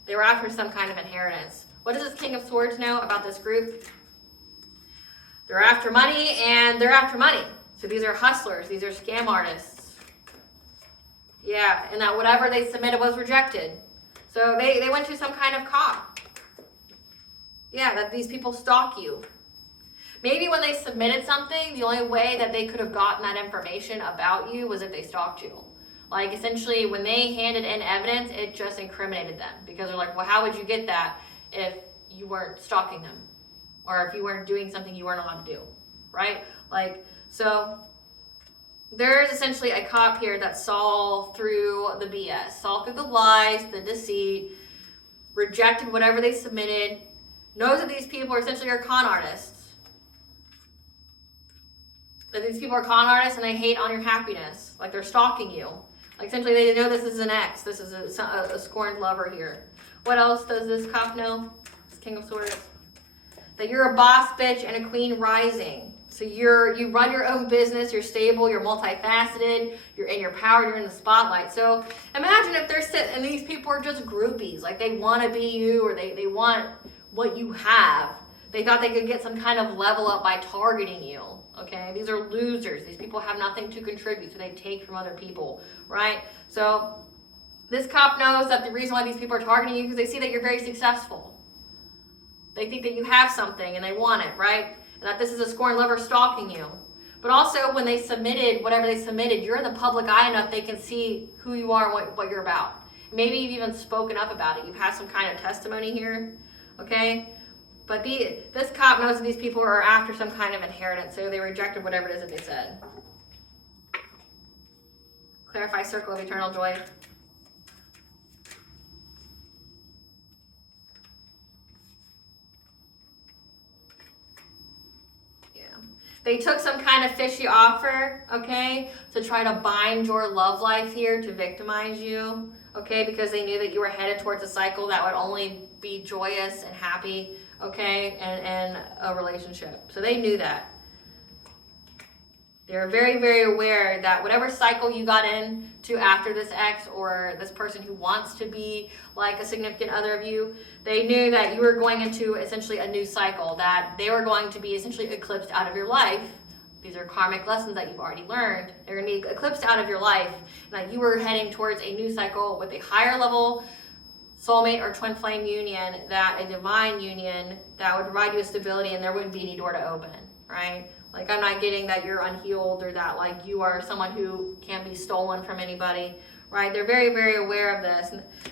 They were after some kind of inheritance. What does this King of Swords know about this group? They're after money, and they're after money. So these are hustlers. These are scam artists. Yeah, and that whatever they submitted was rejected. So they went to some kind of cop. Yeah, that these people stalk you. Maybe when they submitted something, the only way that they could have gotten that information about you was if they stalked you. Like, essentially, when they handed in evidence, it just incriminated them. Because they're like, well, how would you get that if you weren't stalking them? Or if you weren't doing something you weren't allowed to do, right? Like, so there's essentially a cop here that saw through the BS, saw through the lies, the deceit, rejected whatever they submitted, knows that these people are essentially con artists. That these people are con artists and they hate on your happiness. Like, they're stalking you. Like, essentially, they know this is an ex. This is a scorned lover here. What else does this cop know? This King of Swords. That you're a boss bitch and a queen rising. So you run your own business, you're stable, you're multifaceted, you're in your power, you're in the spotlight. So imagine if they're sitting and these people are just groupies. Like, they want to be you, or they want what you have. They thought they could get some kind of level up by targeting you, okay? These are losers. These people have nothing to contribute, so they take from other people, right? So this cop knows that the reason why these people are targeting you is because they see that you're very successful. They think that you have something and they want it, right? And that this is a scorned lover stalking you. But also when they submitted whatever they submitted, you're in the public eye enough they can see who you are and what you're about. Maybe you've even spoken up about it. You've had some kind of testimony here, okay? But this cop knows that these people are after some kind of inheritance, so they rejected whatever it is that they said. Clarify circle of eternal joy. They took some kind of fishy offer, okay, to try to bind your love life here, to victimize you, okay, because they knew that you were headed towards a cycle that would only be joyous and happy, okay, and a relationship. So they knew that. They're very, very aware that whatever cycle you got into after this ex or this person who wants to be like a significant other of you, they knew that you were going into essentially a new cycle, that they were going to be essentially eclipsed out of your life. These are karmic lessons that you've already learned. They're going to be eclipsed out of your life, and that you were heading towards a new cycle with a higher level soulmate or twin flame union, that a divine union that would provide you with stability and there wouldn't be any door to open, right? Like, I'm not getting that you're unhealed or that, like, you are someone who can't be stolen from anybody, right? They're very, very aware of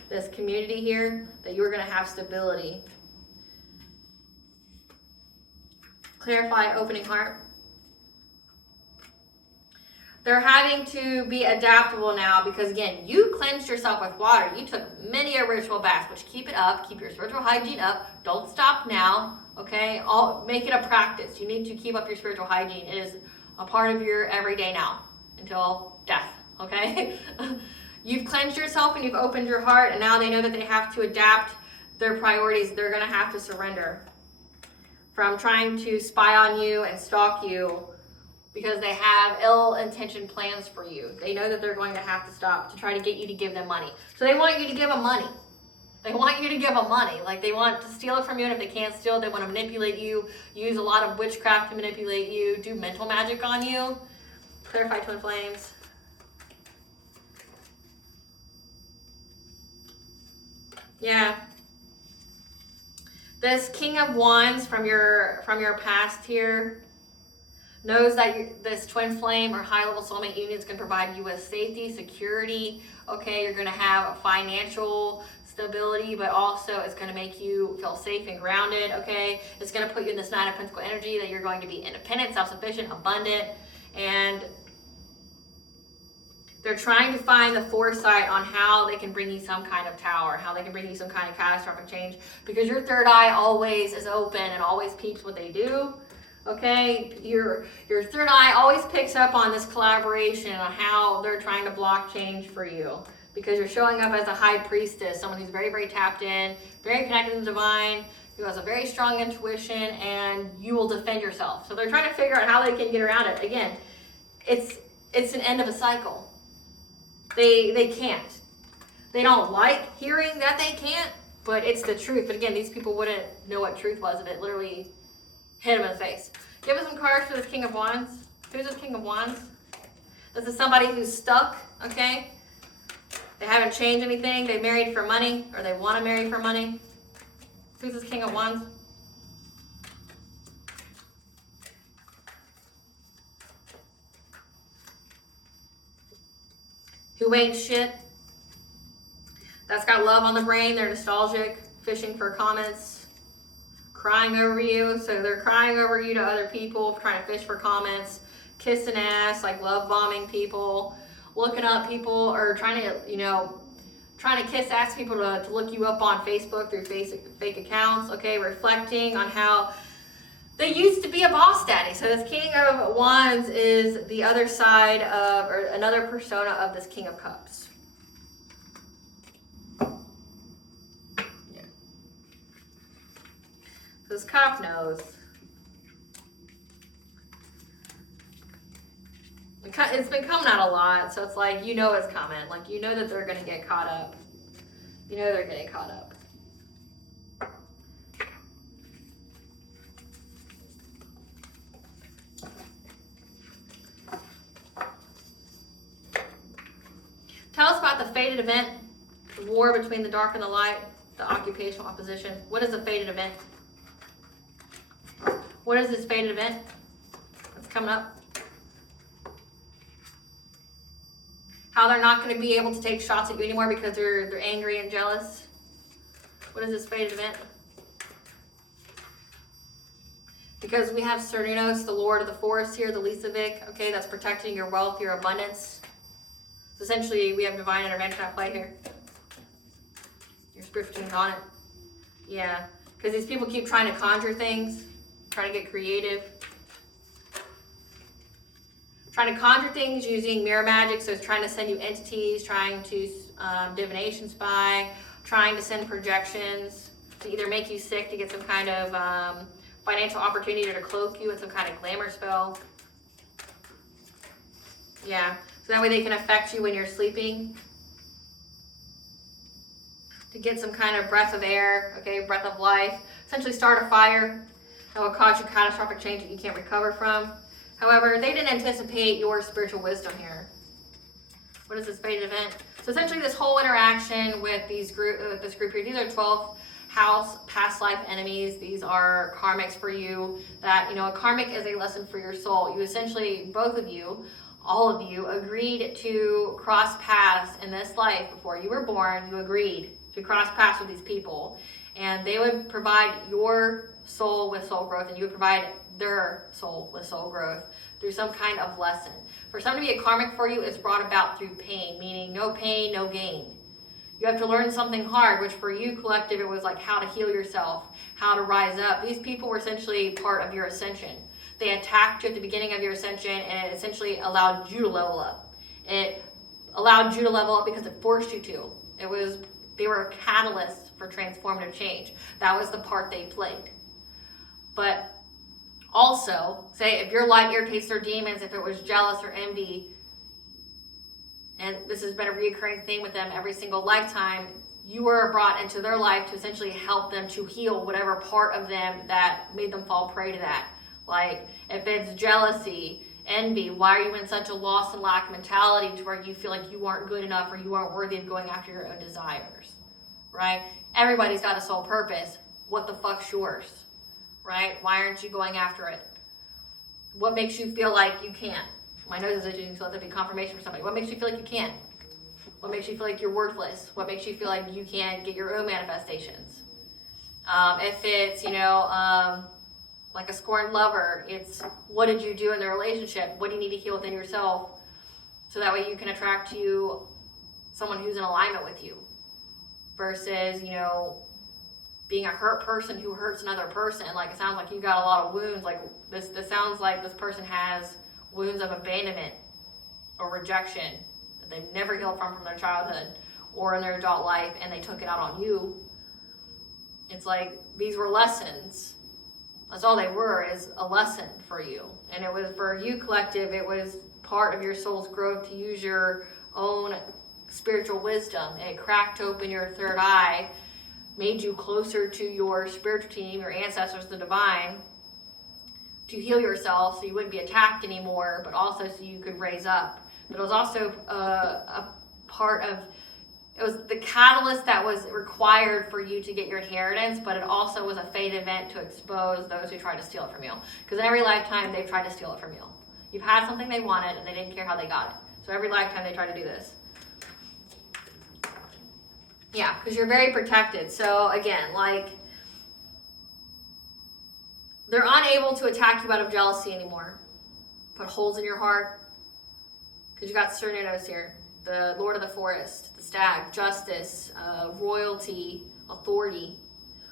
this community here, that you're going to have stability. Clarify opening heart. They're having to be adaptable now because, again, you cleansed yourself with water. You took many a ritual bath, which keep it up. Keep your spiritual hygiene up. Don't stop now, okay? Make it a practice. You need to keep up your spiritual hygiene. It is a part of your everyday now until death, okay? You've cleansed yourself and you've opened your heart, and now they know that they have to adapt their priorities. They're going to have to surrender from trying to spy on you and stalk you, because they have ill-intentioned plans for you. They know that they're going to have to stop to try to get you to give them money. So they want you to give them money. They want you to give them money. Like, they want to steal it from you, and if they can't steal it, they want to manipulate you, use a lot of witchcraft to manipulate you, do mental magic on you. Clarify twin flames. Yeah. This King of Wands from your past here knows that this twin flame or high-level soulmate union is going to provide you with safety, security, okay? You're going to have financial stability, but also it's going to make you feel safe and grounded, okay? It's going to put you in this Nine of Pentacles energy that you're going to be independent, self-sufficient, abundant, and they're trying to find the foresight on how they can bring you some kind of tower, how they can bring you some kind of catastrophic change, because your third eye always is open and always peeps what they do. Okay, your third eye always picks up on this collaboration, on how they're trying to block change for you, because you're showing up as a high priestess, someone who's very, very tapped in, very connected to the divine, who has a very strong intuition, and you will defend yourself. So they're trying to figure out how they can get around it. Again, it's an end of a cycle. They can't. They don't like hearing that they can't, but it's the truth. But again, these people wouldn't know what truth was if it literally hit him in the face. Give us some cards for this King of Wands. Who's this King of Wands? This is somebody who's stuck, okay? They haven't changed anything. They married for money, or they want to marry for money. Who's this King of Wands? Who ain't shit. That's got love on the brain. They're nostalgic, fishing for comments, crying over you. So they're crying over you to other people, trying to fish for comments, kissing ass, like love bombing people, looking up people, or trying to kiss ass people to look you up on Facebook through fake accounts, okay? Reflecting on how they used to be a boss daddy. So this King of Wands is the other side of, or another persona of this King of Cups. Yeah. This cop knows. It's been coming out a lot, so it's like, you know it's coming. Like, you know that they're going to get caught up. You know they're getting caught up. fated event, the war between the dark and the light, the occupational opposition. What is a fated event? What is this fated event that's coming up? How they're not going to be able to take shots at you anymore because they're angry and jealous. What is this fated event? Because we have Cernunnos, the Lord of the Forest here, the Lisavic, okay, that's protecting your wealth, your abundance. So essentially, we have divine intervention at play here. Your spiritual team's on it. Yeah, because these people keep trying to conjure things, trying to get creative. Trying to conjure things using mirror magic, so it's trying to send you entities, trying to divination spy, trying to send projections to either make you sick to get some kind of financial opportunity or to cloak you in some kind of glamour spell. Yeah, so that way they can affect you when you're sleeping. To get some kind of breath of air, okay, breath of life. Essentially start a fire that will cause you catastrophic change that you can't recover from. However, they didn't anticipate your spiritual wisdom here. What is this fated event? So essentially this whole interaction with this group here, these are 12th house past life enemies. These are karmics for you that, you know, a karmic is a lesson for your soul. You essentially, both of you, all of you, agreed to cross paths in this life before you were born. You agreed to cross paths with these people, and they would provide your soul with soul growth, and you would provide their soul with soul growth through some kind of lesson. For some to be a karmic for you, it's brought about through pain, meaning no pain, no gain. You have to learn something hard, which for you, collective, it was like how to heal yourself, how to rise up. These people were essentially part of your ascension. They attacked you at the beginning of your ascension, and it essentially allowed you to level up. It allowed you to level up because it forced you to. They were a catalyst for transformative change. That was the part they played. But also, say if your light irritates their demons, if it was jealous or envy, and this has been a recurring theme with them every single lifetime, you were brought into their life to essentially help them to heal whatever part of them that made them fall prey to that. Like, if it's jealousy, envy, why are you in such a loss and lack mentality to where you feel like you aren't good enough or you aren't worthy of going after your own desires, right? Everybody's got a soul purpose. What the fuck's yours, right? Why aren't you going after it? What makes you feel like you can't? My nose is itching, so let that be confirmation for somebody. What makes you feel like you can't? What makes you feel like you're worthless? What makes you feel like you can't get your own manifestations? If it's, like a scorned lover, it's what did you do in the relationship? What do you need to heal within yourself? So that way you can attract to you someone who's in alignment with you. Versus, being a hurt person who hurts another person. Like, it sounds like you've got a lot of wounds. Like, this sounds like this person has wounds of abandonment or rejection that they've never healed from their childhood or in their adult life, and they took it out on you. It's like these were lessons. That's all they were, is a lesson for you. And it was for you, collective, it was part of your soul's growth to use your own spiritual wisdom. It cracked open your third eye, made you closer to your spiritual team, your ancestors, the divine, to heal yourself so you wouldn't be attacked anymore, but also so you could raise up. But it was also a part of, it was the catalyst that was required for you to get your inheritance, but it also was a fate event to expose those who tried to steal it from you. Because in every lifetime, they've tried to steal it from you. You've had something they wanted, and they didn't care how they got it. So every lifetime, they try to do this. Yeah, because you're very protected. So again, they're unable to attack you out of jealousy anymore. Put holes in your heart. Because you got Cernunnos here. The Lord of the Forest, the Stag, justice, royalty, authority.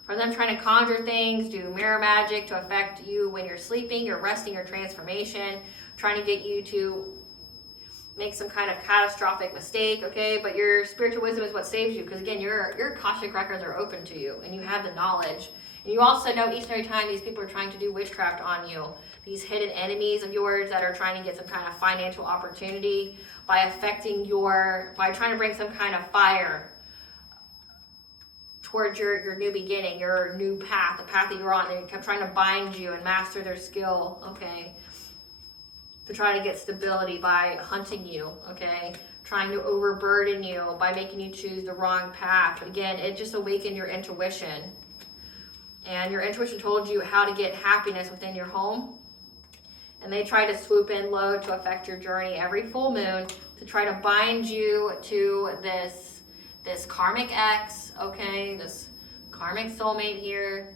For them trying to conjure things, do mirror magic to affect you when you're sleeping, you're resting, your transformation, trying to get you to make some kind of catastrophic mistake, okay? But your spiritual wisdom is what saves you, because again, your Akashic records are open to you, and you have the knowledge. And you also know each and every time these people are trying to do witchcraft on you, these hidden enemies of yours that are trying to get some kind of financial opportunity by affecting by trying to bring some kind of fire towards your new beginning, your new path, the path that you're on. They kept trying to bind you and master their skill, okay? to try to get stability by hunting you, okay? Trying to overburden you by making you choose the wrong path. Again, it just awakened your intuition. And your intuition told you how to get happiness within your home. And they try to swoop in low to affect your journey every full moon to try to bind you to this karmic ex, okay? This karmic soulmate here.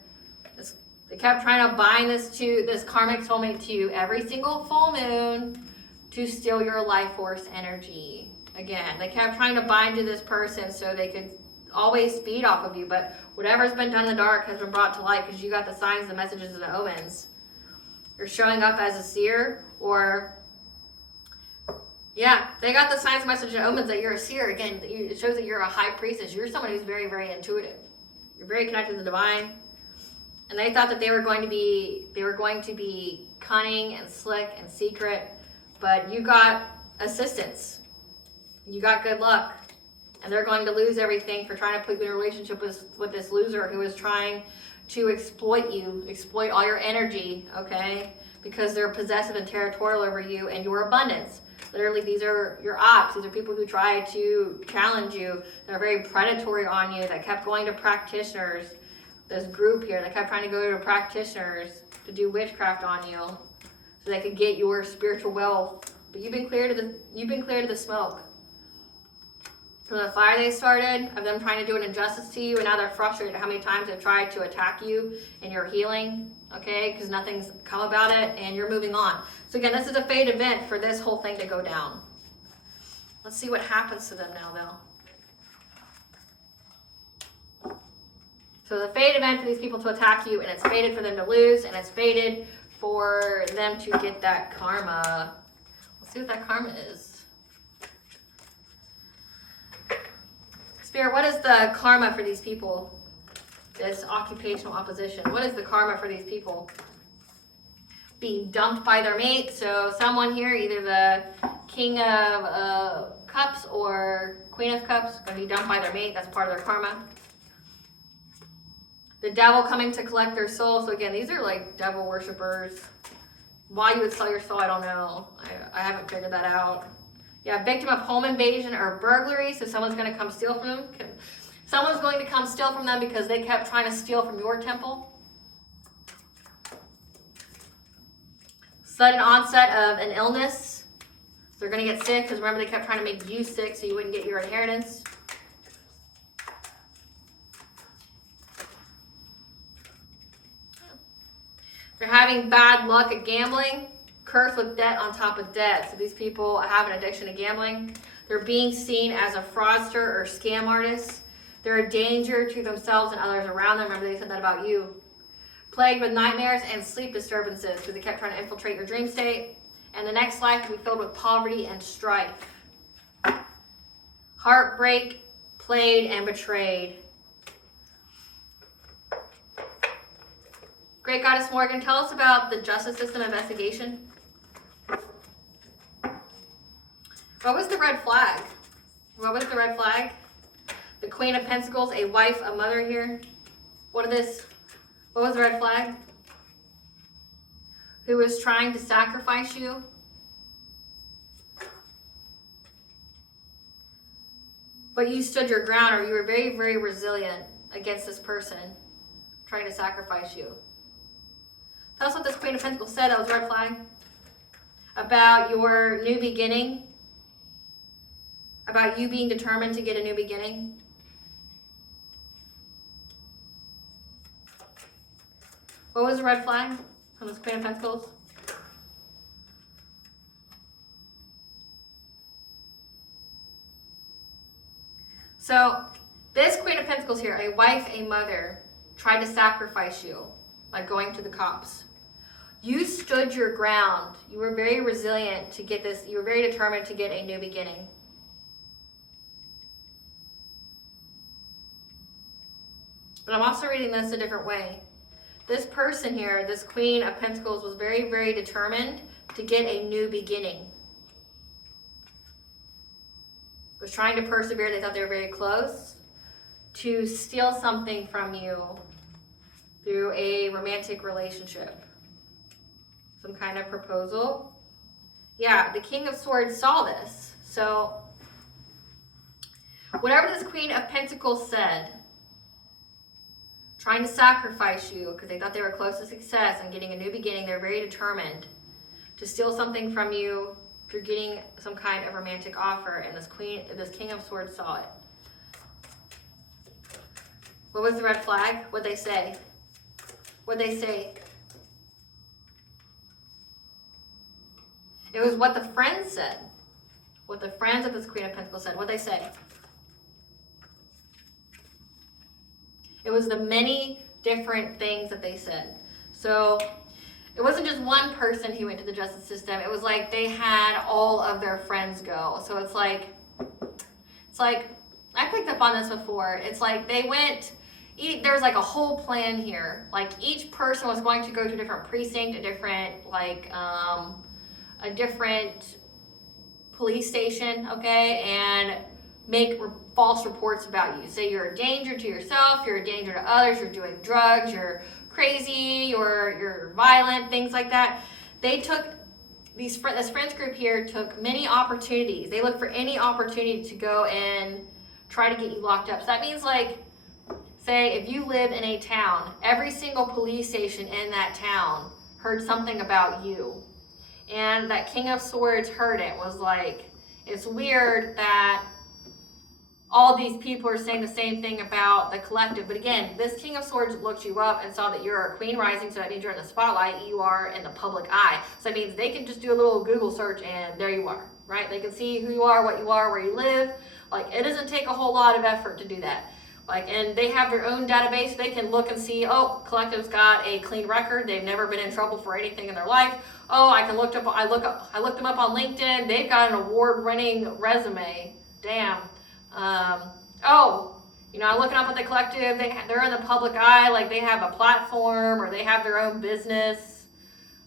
They kept trying to bind this karmic soulmate to you every single full moon to steal your life force energy. Again, they kept trying to bind to this person so they could always feed off of you, but whatever's been done in the dark has been brought to light because you got the signs, the messages, and the omens. You're showing up as a seer, or yeah, they got the signs, messages, and omens that you're a seer. Again, it shows that you're a high priestess. You're someone who's very, very intuitive. You're very connected to the divine. And they thought that they were going to be cunning and slick and secret, but you got assistance. You got good luck. And they're going to lose everything for trying to put you in a relationship with this loser who is trying to exploit you, exploit all your energy, okay? Because they're possessive and territorial over you and your abundance. Literally, these are your ops. These are people who try to challenge you. They're very predatory on you, that kept going to practitioners. This group here that kept trying to go to practitioners to do witchcraft on you so they could get your spiritual wealth. But you've been cleared of the smoke. From the fire they started, of them trying to do an injustice to you, and now they're frustrated at how many times they've tried to attack you in your healing, okay? Because nothing's come about it, and you're moving on. So again, this is a fate event for this whole thing to go down. Let's see what happens to them now, though. So the fate event for these people to attack you, and it's fated for them to lose, and it's fated for them to get that karma. Let's see what that karma is. Spirit, what is the karma for these people? This occupational opposition. What is the karma for these people? Being dumped by their mate. So someone here, either the King of Cups or Queen of Cups, going to be dumped by their mate. That's part of their karma. The devil coming to collect their soul. So again, these are like devil worshippers. Why you would sell your soul, I don't know. I haven't figured that out. Yeah, victim of home invasion or burglary. So someone's going to come steal from them. Someone's going to come steal from them because they kept trying to steal from your temple. Sudden onset of an illness. So they're going to get sick because remember they kept trying to make you sick so you wouldn't get your inheritance. They're having bad luck at gambling. Cursed with debt on top of debt. So these people have an addiction to gambling. They're being seen as a fraudster or scam artist. They're a danger to themselves and others around them. Remember they said that about you. Plagued with nightmares and sleep disturbances because they kept trying to infiltrate your dream state. And the next life will be filled with poverty and strife. Heartbreak, played, and betrayed. Great Goddess Morgan, tell us about the justice system investigation. What was the red flag? What was the red flag? The Queen of Pentacles, a wife, a mother here. What was the red flag? Who was trying to sacrifice you? But you stood your ground, or you were very, very resilient against this person trying to sacrifice you. Tell us what this Queen of Pentacles said that was a red flag. About your new beginning. About you being determined to get a new beginning. What was the red flag from this Queen of Pentacles? So, this Queen of Pentacles here, a wife, a mother, tried to sacrifice you by going to the cops. You stood your ground. You were very resilient to get this. You were very determined to get a new beginning. But I'm also reading this a different way. This person here, this Queen of Pentacles, was very, very determined to get a new beginning. Was trying to persevere. They thought they were very close to steal something from you through a romantic relationship. Some kind of proposal. Yeah, the King of Swords saw this. So whatever this Queen of Pentacles said, trying to sacrifice you because they thought they were close to success and getting a new beginning, they're very determined to steal something from you through getting some kind of romantic offer, and this King of Swords saw it. What was the red flag? What'd they say? What'd they say? It was what the friends said. What the friends of this Queen of Pentacles said. What'd they say? It was the many different things that they said. So it wasn't just one person who went to the justice system. It was like they had all of their friends go. So it's like I picked up on this before. It's like they went, there's like a whole plan here. Like each person was going to go to a different precinct, a different police station, okay, and make false reports about you. Say you're a danger to yourself, you're a danger to others, you're doing drugs, you're crazy, you're violent, things like that. They took this friends group here took many opportunities. They looked for any opportunity to go and try to get you locked up. So that means, like, say if you live in a town, every single police station in that town heard something about you. And that King of Swords heard it, was like, it's weird that all these people are saying the same thing about the collective. But again, this King of Swords looked you up and saw that you're a Queen Rising, so that means you're in the spotlight, you are in the public eye. So that means they can just do a little Google search and there you are, right? They can see who you are, what you are, where you live. Like, it doesn't take a whole lot of effort to do that. Like, and they have their own database. They can look and see, oh, Collective's got a clean record. They've never been in trouble for anything in their life. Oh, I looked them up on LinkedIn. They've got an award-winning resume. Damn. I'm looking up at the Collective. They're in the public eye. Like, they have a platform or they have their own business.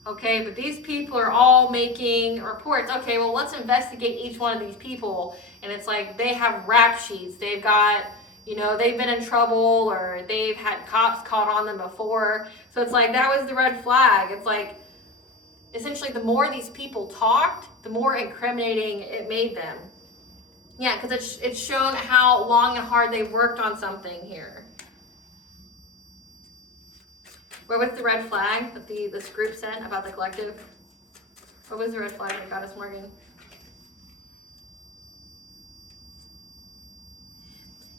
Okay, but these people are all making reports. Okay, well, let's investigate each one of these people. And it's like they have rap sheets. They've got, they've been in trouble or they've had cops caught on them before. So it's like, that was the red flag. It's like, essentially, the more these people talked, the more incriminating it made them. Yeah, because it's shown how long and hard they worked on something here. What was the red flag that this group said about the Collective? What was the red flag that got us, Morgan?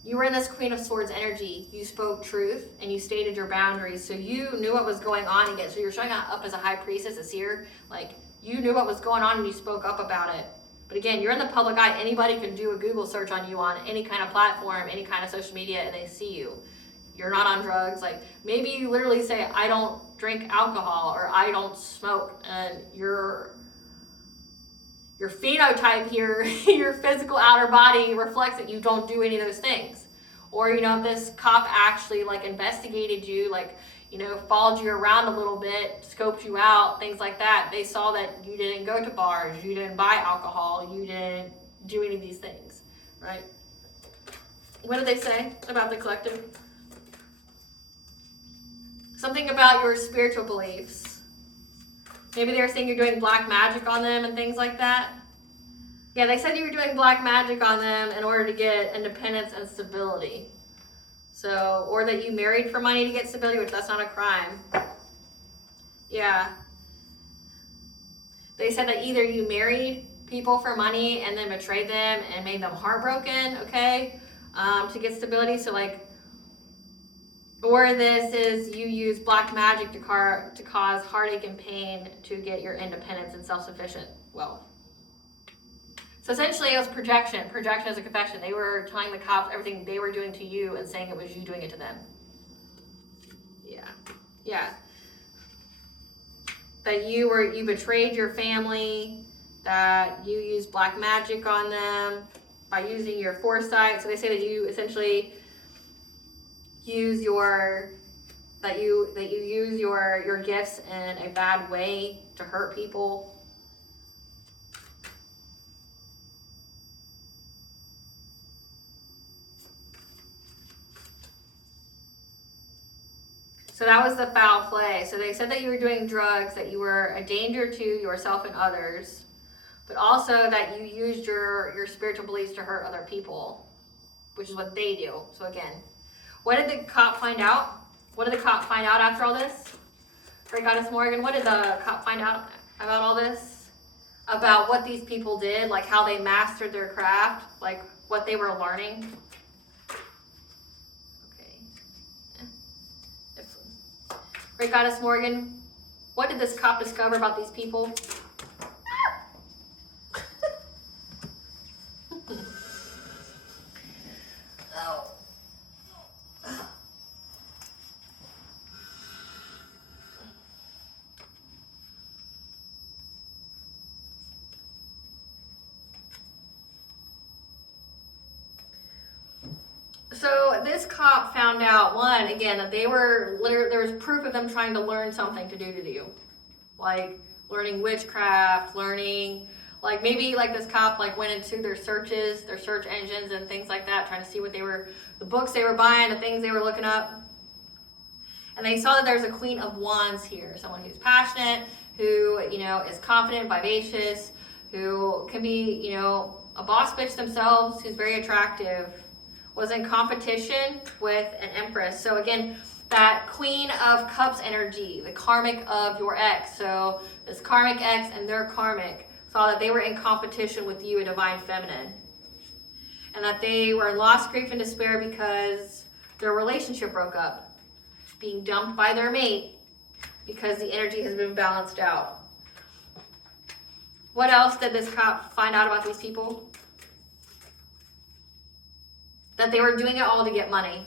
You were in this Queen of Swords energy. You spoke truth and you stated your boundaries. So you knew what was going on again. So you're showing up as a high priestess, a seer. Like, you knew what was going on and you spoke up about it. But again, you're in the public eye. Anybody can do a Google search on you on any kind of platform, any kind of social media, and they see you. You're not on drugs. Like, maybe you literally say, I don't drink alcohol or I don't smoke, and your phenotype here, your physical outer body reflects that you don't do any of those things. Or, if this cop actually investigated you, followed you around a little bit, scoped you out, things like that. They saw that you didn't go to bars, you didn't buy alcohol, you didn't do any of these things, right? What did they say about the Collective? Something about your spiritual beliefs. Maybe they were saying you're doing black magic on them and things like that. Yeah, they said you were doing black magic on them in order to get independence and stability. So, or that you married for money to get stability, which that's not a crime. Yeah. They said that either you married people for money and then betrayed them and made them heartbroken, okay, to get stability. So or this is you use black magic to cause heartache and pain to get your independence and self-sufficient wealth. So essentially it was projection. Projection is a confession. They were telling the cops everything they were doing to you and saying it was you doing it to them. Yeah. That you betrayed your family, that you used black magic on them by using your foresight. So they say that you essentially use your gifts in a bad way to hurt people. So that was the foul play. So they said that you were doing drugs, that you were a danger to yourself and others. but also that you used your spiritual beliefs to hurt other people, which is what they do. So again, what did the cop find out? What did the cop find out after all this? Great Goddess Morgan, what did the cop find out about all this? About what these people did, like how they mastered their craft, like what they were learning. Okay. Great Goddess Morgan, what did this cop discover about these people? Oh. So this cop found out, one, again, that they were literally, there was proof of them trying to learn something to do to you. Like learning witchcraft, learning, like maybe like this cop like went into their searches, their search engines and things like that, trying to see what they were, the books they were buying, the things they were looking up. And they saw that there's a Queen of Wands here, someone who's passionate, who, you know, is confident, vivacious, who can be, you know, a boss bitch themselves, who's very attractive, was in competition with an Empress. So again, that Queen of Cups energy, the karmic of your ex. So this karmic ex and their karmic saw that they were in competition with you, a divine feminine. And that they were in lost grief and despair because their relationship broke up, being dumped by their mate because the energy has been balanced out. What else did this cop find out about these people? That they were doing it all to get money.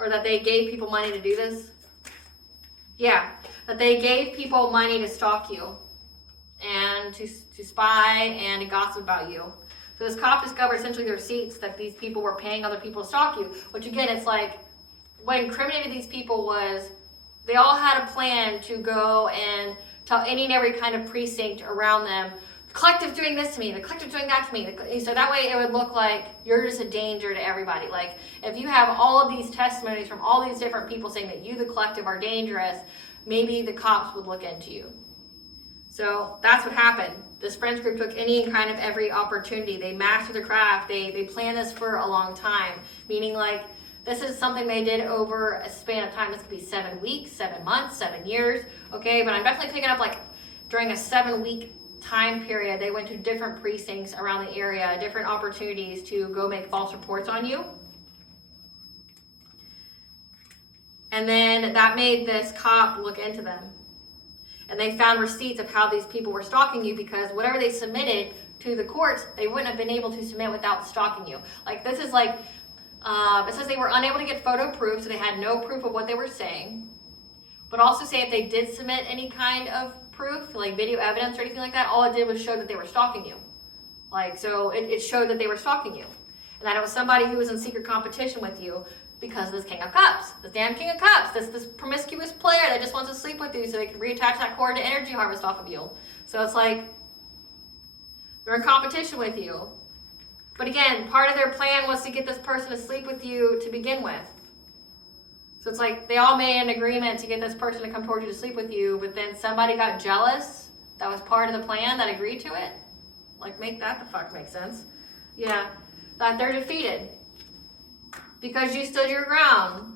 Or that they gave people money to do this. Yeah, that they gave people money to stalk you. And to spy and to gossip about you. So this cop discovered essentially the receipts that these people were paying other people to stalk you. Which again, it's like, what incriminated these people was, they all had a plan to go and tell any and every kind of precinct around them, the collective's doing this to me, the collective's doing that to me. So that way it would look like you're just a danger to everybody. Like if you have all of these testimonies from all these different people saying that you, the collective, are dangerous, maybe the cops would look into you. So that's what happened. This friends group took any kind of every opportunity. They mastered the craft. They planned this for a long time, meaning like this is something they did over a span of time. This could be 7 weeks, 7 months, 7 years. Okay, but I'm definitely picking up like during a 7-week time period, they went to different precincts around the area, different opportunities to go make false reports on you. And then that made this cop look into them. And they found receipts of how these people were stalking you, because whatever they submitted to the courts, they wouldn't have been able to submit without stalking you. Like this is like, it says they were unable to get photo proof, so they had no proof of what they were saying. But also say if they did submit any kind of proof, like video evidence or anything like that, all it did was show that they were stalking you. Like, so it showed that they were stalking you. And that it was somebody who was in secret competition with you because of this King of Cups, this damn King of Cups, this promiscuous player that just wants to sleep with you so they can reattach that cord to energy harvest off of you. So it's like, they're in competition with you. But again, part of their plan was to get this person to sleep with you to begin with. So it's like they all made an agreement to get this person to come toward you to sleep with you, but then somebody got jealous that was part of the plan that agreed to it. Like, make that the fuck make sense. Yeah, that they're defeated because you stood your ground.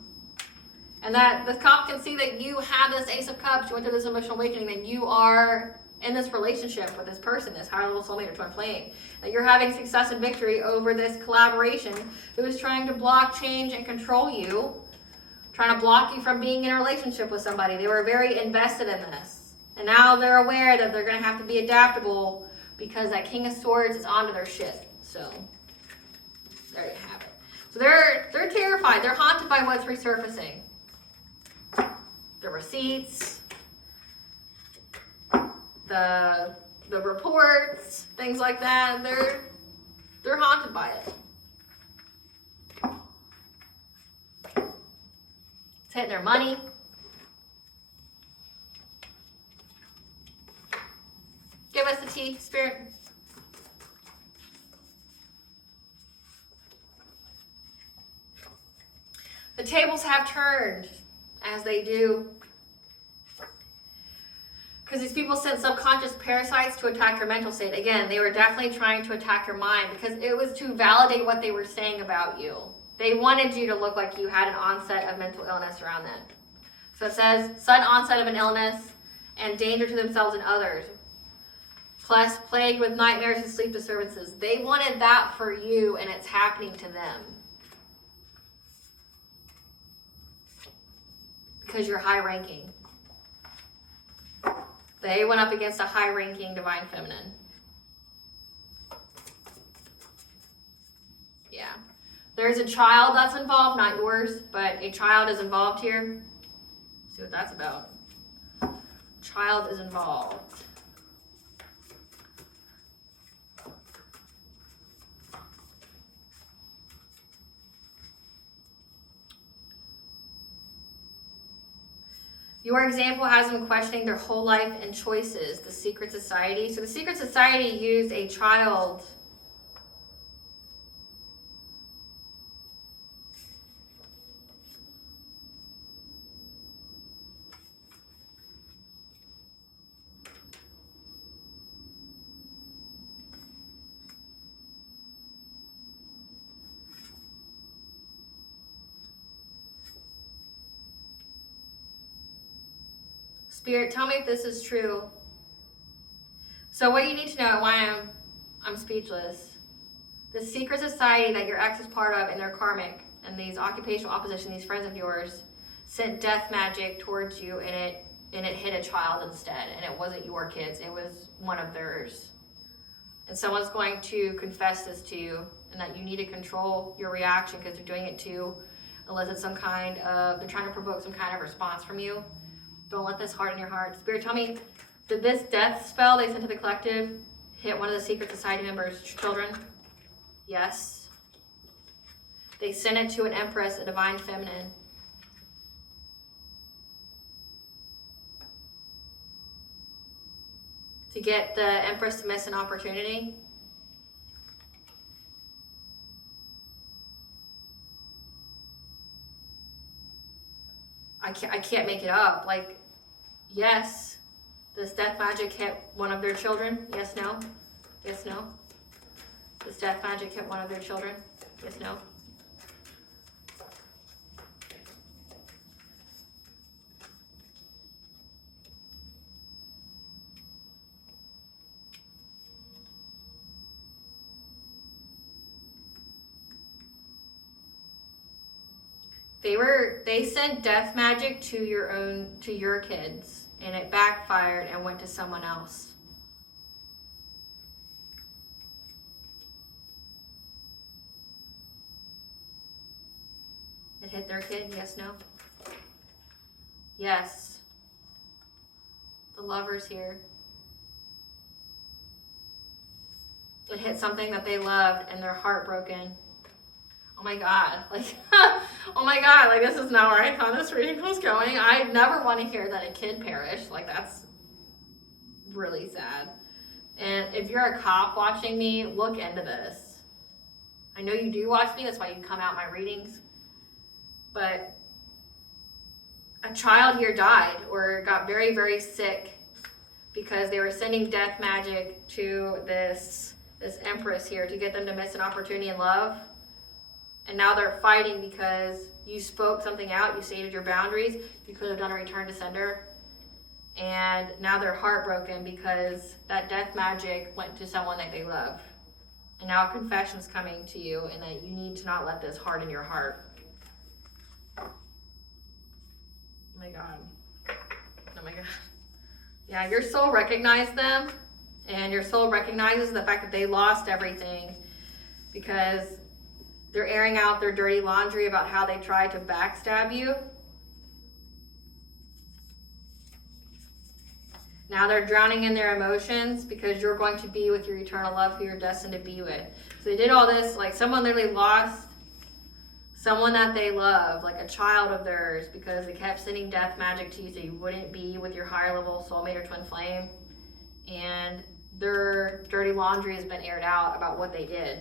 And that the cop can see that you have this Ace of Cups, you went through this emotional awakening, that you are in this relationship with this person, this higher level soulmate or twin flame, that you're having success and victory over this collaboration who is trying to block, change, and control you, trying to block you from being in a relationship with somebody. They were very invested in this. And now they're aware that they're going to have to be adaptable because that King of Swords is onto their shit. So, there you have it. So they're terrified. They're haunted by what's resurfacing. The receipts, the reports, things like that. They're haunted by it. It's hitting their money. Give us the tea, Spirit. The tables have turned, as they do. Because these people sent subconscious parasites to attack your mental state. Again, they were definitely trying to attack your mind because it was to validate what they were saying about you. They wanted you to look like you had an onset of mental illness around then. So it says, sudden onset of an illness and danger to themselves and others. Plus, plagued with nightmares and sleep disturbances. They wanted that for you, and it's happening to them. Because you're high ranking. They went up against a high-ranking divine feminine. Yeah. There's a child that's involved, not yours, but a child is involved here. Let's see what that's about. Child is involved. Your example has them questioning their whole life and choices, the secret society. So the secret society used a child Spirit, tell me if this is true. So what you need to know, why I'm speechless. The secret society that your ex is part of and their karmic and these occupational opposition, these friends of yours, sent death magic towards you, and it hit a child instead. And it wasn't your kids, it was one of theirs. And someone's going to confess this to you, and that you need to control your reaction because they're doing it to elicit some kind of, they're trying to provoke some kind of response from you. Don't let this harden your heart. Spirit, tell me, did this death spell they sent to the collective hit one of the secret society members' children? Yes. They sent it to an empress, a divine feminine. To get the empress to miss an opportunity. I can't make it up. Like, yes, does death magic hit one of their children? Yes, no? Yes, no? Does death magic hit one of their children? Yes, no? They sent death magic to your kids, and it backfired and went to someone else. It hit their kid, yes, no? Yes. The Lover's here. It hit something that they loved and they're heartbroken. Oh my God, like, oh my God, like this is not where I thought this reading was going. I never want to hear that a kid perished. Like that's really sad. And if you're a cop watching me, look into this. I know you do watch me, that's why you come out my readings. But a child here died or got very, very sick because they were sending death magic to this empress here to get them to miss an opportunity in love. And now they're fighting because you spoke something out, you stated your boundaries, you could have done a return to sender. And now they're heartbroken because that death magic went to someone that they love. And now a confession's coming to you and that you need to not let this harden your heart. Oh my God. Oh my God. Yeah, your soul recognized them, and your soul recognizes the fact that they lost everything because they're airing out their dirty laundry about how they tried to backstab you. Now they're drowning in their emotions because you're going to be with your eternal love who you're destined to be with. So they did all this, like someone literally lost someone that they love, like a child of theirs, because they kept sending death magic to you so you wouldn't be with your higher level soulmate or twin flame. And their dirty laundry has been aired out about what they did.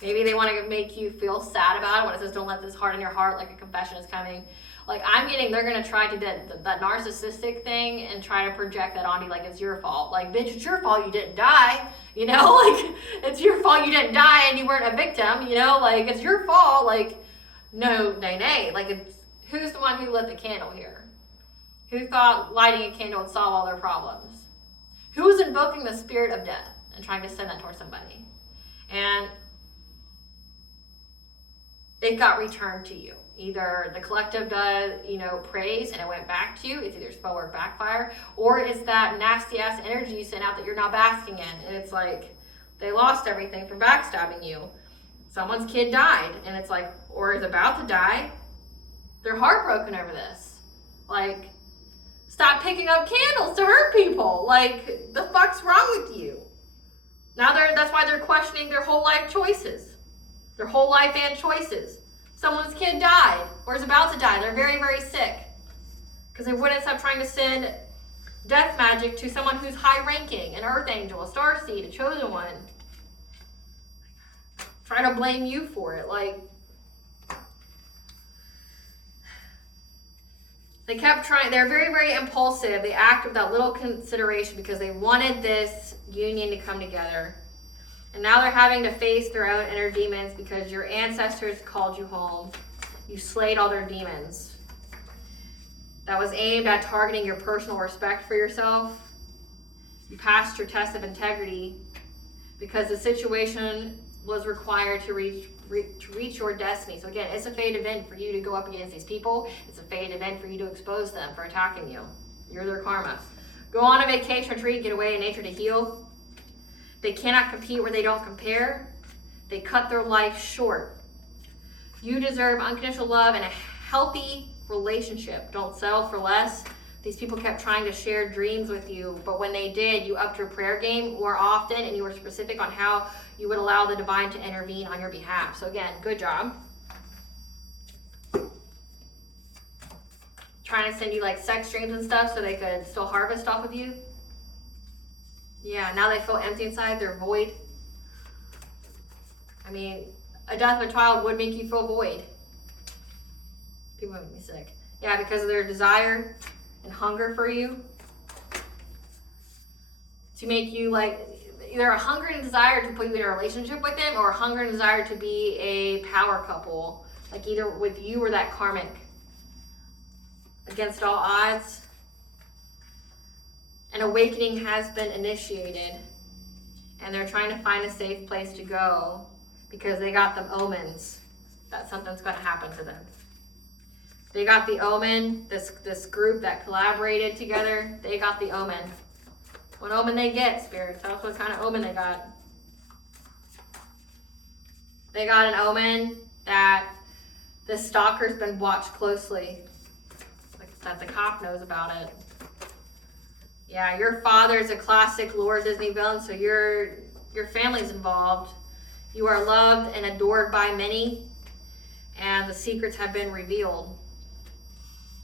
Maybe they want to make you feel sad about it when it says don't let this harden your heart, like a confession is coming. Like, I'm getting, they're going to try to do that narcissistic thing and try to project that on you like it's your fault. Like, bitch, it's your fault you didn't die. You know, like, it's your fault you didn't die and you weren't a victim. You know, like, it's your fault. Like, no, nay. Like, it's, who's the one who lit the candle here? Who thought lighting a candle would solve all their problems? Who was invoking the spirit of death and trying to send that towards somebody? And it got returned to you. Either the collective does, you know, praise and it went back to you. It's either spell or backfire, or it's that nasty ass energy you sent out that you're not basking in. And it's like they lost everything from backstabbing you. Someone's kid died, and it's like, or is about to die. They're heartbroken over this. Like, stop picking up candles to hurt people. Like, the fuck's wrong with you? Now that's why they're questioning their whole life choices. Their whole life and choices. Someone's kid died or is about to die. They're very, very sick. Because they wouldn't stop trying to send death magic to someone who's high ranking, an earth angel, a star seed, a chosen one. Try to blame you for it. Like, they kept trying. They're very, very impulsive. They act without little consideration because they wanted this union to come together. And now they're having to face their own inner demons because your ancestors called you home. You slayed all their demons. That was aimed at targeting your personal respect for yourself. You passed your test of integrity because the situation was required to reach your destiny. So again, it's a fate event for you to go up against these people. It's a fate event for you to expose them for attacking you. You're their karma. Go on a vacation retreat, get away in nature to heal. They cannot compete where they don't compare. They cut their life short. You deserve unconditional love and a healthy relationship. Don't settle for less. These people kept trying to share dreams with you, but when they did, you upped your prayer game more often and you were specific on how you would allow the divine to intervene on your behalf. So again, good job. Trying to send you like sex dreams and stuff so they could still harvest off of you. Yeah, now they feel empty inside, they're void. I mean, a death of a child would make you feel void. People make me sick. Yeah, because of their desire and hunger for you. To make you like, either a hunger and desire to put you in a relationship with them, or a hunger and desire to be a power couple. Like either with you or that karmic. Against all odds. An awakening has been initiated, and they're trying to find a safe place to go because they got them omens that something's going to happen to them. They got the omen, this group that collaborated together, they got the omen. What omen they get, Spirit? Tell us what kind of omen they got. They got an omen that the stalker's been watched closely, like that the cop knows about it. Yeah, your father's a classic lore Disney villain, so your family's involved. You are loved and adored by many, and the secrets have been revealed.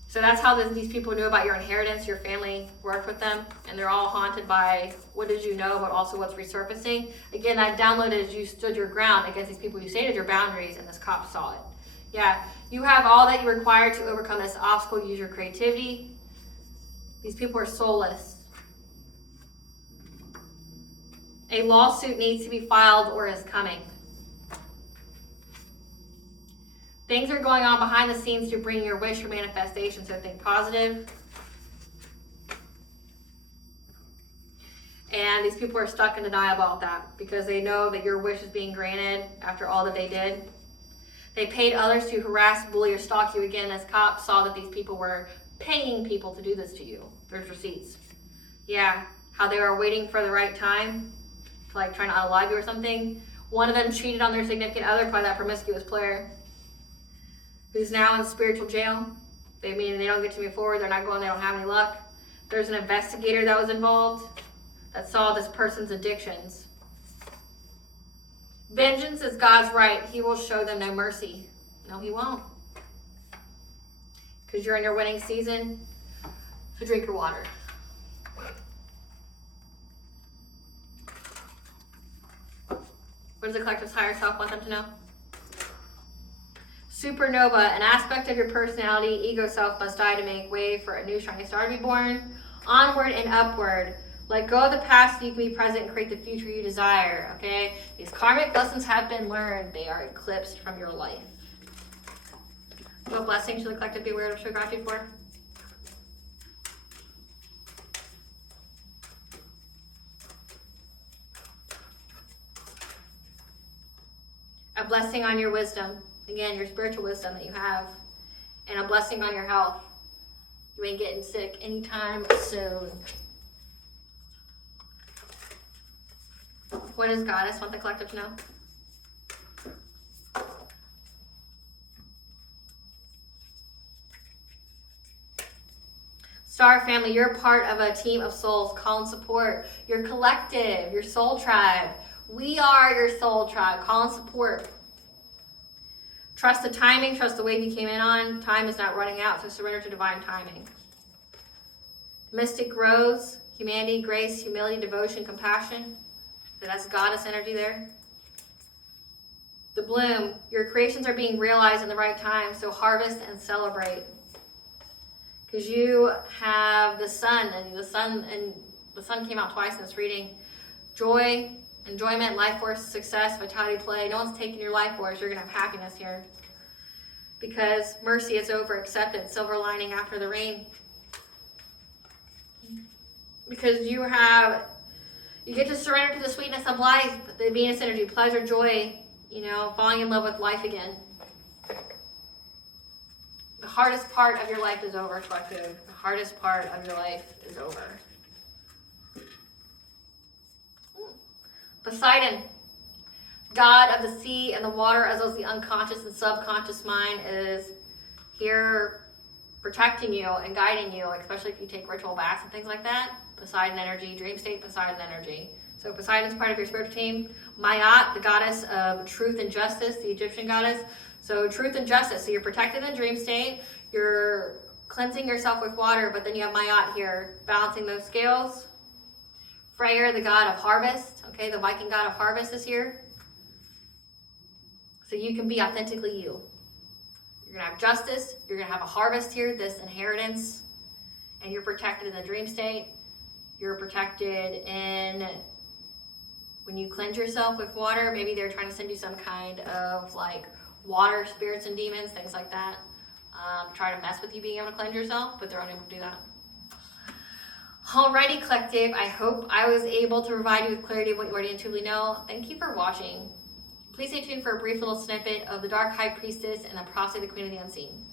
So that's how these people knew about your inheritance. Your family worked with them, and they're all haunted by what did you know, but also what's resurfacing. Again, that downloaded as you stood your ground against these people. You stated your boundaries, and this cop saw it. Yeah, you have all that you require to overcome this obstacle. Use your creativity. These people are soulless. A lawsuit needs to be filed or is coming. Things are going on behind the scenes to bring your wish or manifestation, so think positive. And these people are stuck in denial about that because they know that your wish is being granted after all that they did. They paid others to harass, bully, or stalk you. Again, as cops saw that these people were paying people to do this to you. There's receipts. Yeah, how they were waiting for the right time, like trying to unalive you or something. One of them cheated on their significant other by that promiscuous player who's now in spiritual jail. They mean they don't get to move forward. They're not going. They don't have any luck. There's an investigator that was involved that saw this person's addictions. Vengeance is God's right. He will show them no mercy. No, he won't. Because you're in your winning season. So drink your water. What does the collective's higher self want them to know? Supernova, an aspect of your personality, ego self must die to make way for a new shining star to be born. Onward and upward. Let go of the past so you can be present and create the future you desire, okay? These karmic lessons have been learned. They are eclipsed from your life. What blessing should the collective be aware of, show gratitude for? A blessing on your wisdom. Again, your spiritual wisdom that you have. And a blessing on your health. You ain't getting sick anytime soon. What does Goddess want the collective to know? Star family, you're part of a team of souls. Call and support. Your collective, your soul tribe. We are your soul tribe. Call and support. Trust the timing. Trust the wave you came in on. Time is not running out, so surrender to divine timing. Mystic grows. Humanity, grace, humility, devotion, compassion. That's Goddess energy there. The bloom. Your creations are being realized in the right time, so harvest and celebrate. Because you have the sun, and the sun came out twice in this reading. Joy, enjoyment, life force, success, vitality, play. No one's taking your life force. You're going to have happiness here. Because mercy is over, acceptance, silver lining after the rain. Because you get to surrender to the sweetness of life, the Venus energy, pleasure, joy, falling in love with life again. The hardest part of your life is over, collective. The hardest part of your life is over. Poseidon, god of the sea and the water, as well as the unconscious and subconscious mind, is here protecting you and guiding you, especially if you take ritual baths and things like that. Poseidon energy, dream state, Poseidon energy. So Poseidon's part of your spiritual team. Mayat, the goddess of truth and justice, the Egyptian goddess. So truth and justice. So you're protected in dream state. You're cleansing yourself with water, but then you have Mayat here, balancing those scales. Freyr, the god of harvest. Okay, the Viking god of harvest is here. So you can be authentically you. You're going to have justice. You're going to have a harvest here, this inheritance. And you're protected in the dream state. You're protected in when you cleanse yourself with water. Maybe they're trying to send you some kind of like water spirits and demons, things like that. Try to mess with you being able to cleanse yourself, but they're unable to do that. Alrighty, collective. I hope I was able to provide you with clarity of what you already intuitively know. Thank you for watching. Please stay tuned for a brief little snippet of the Dark High Priestess and the Prophecy of the Queen of the Unseen.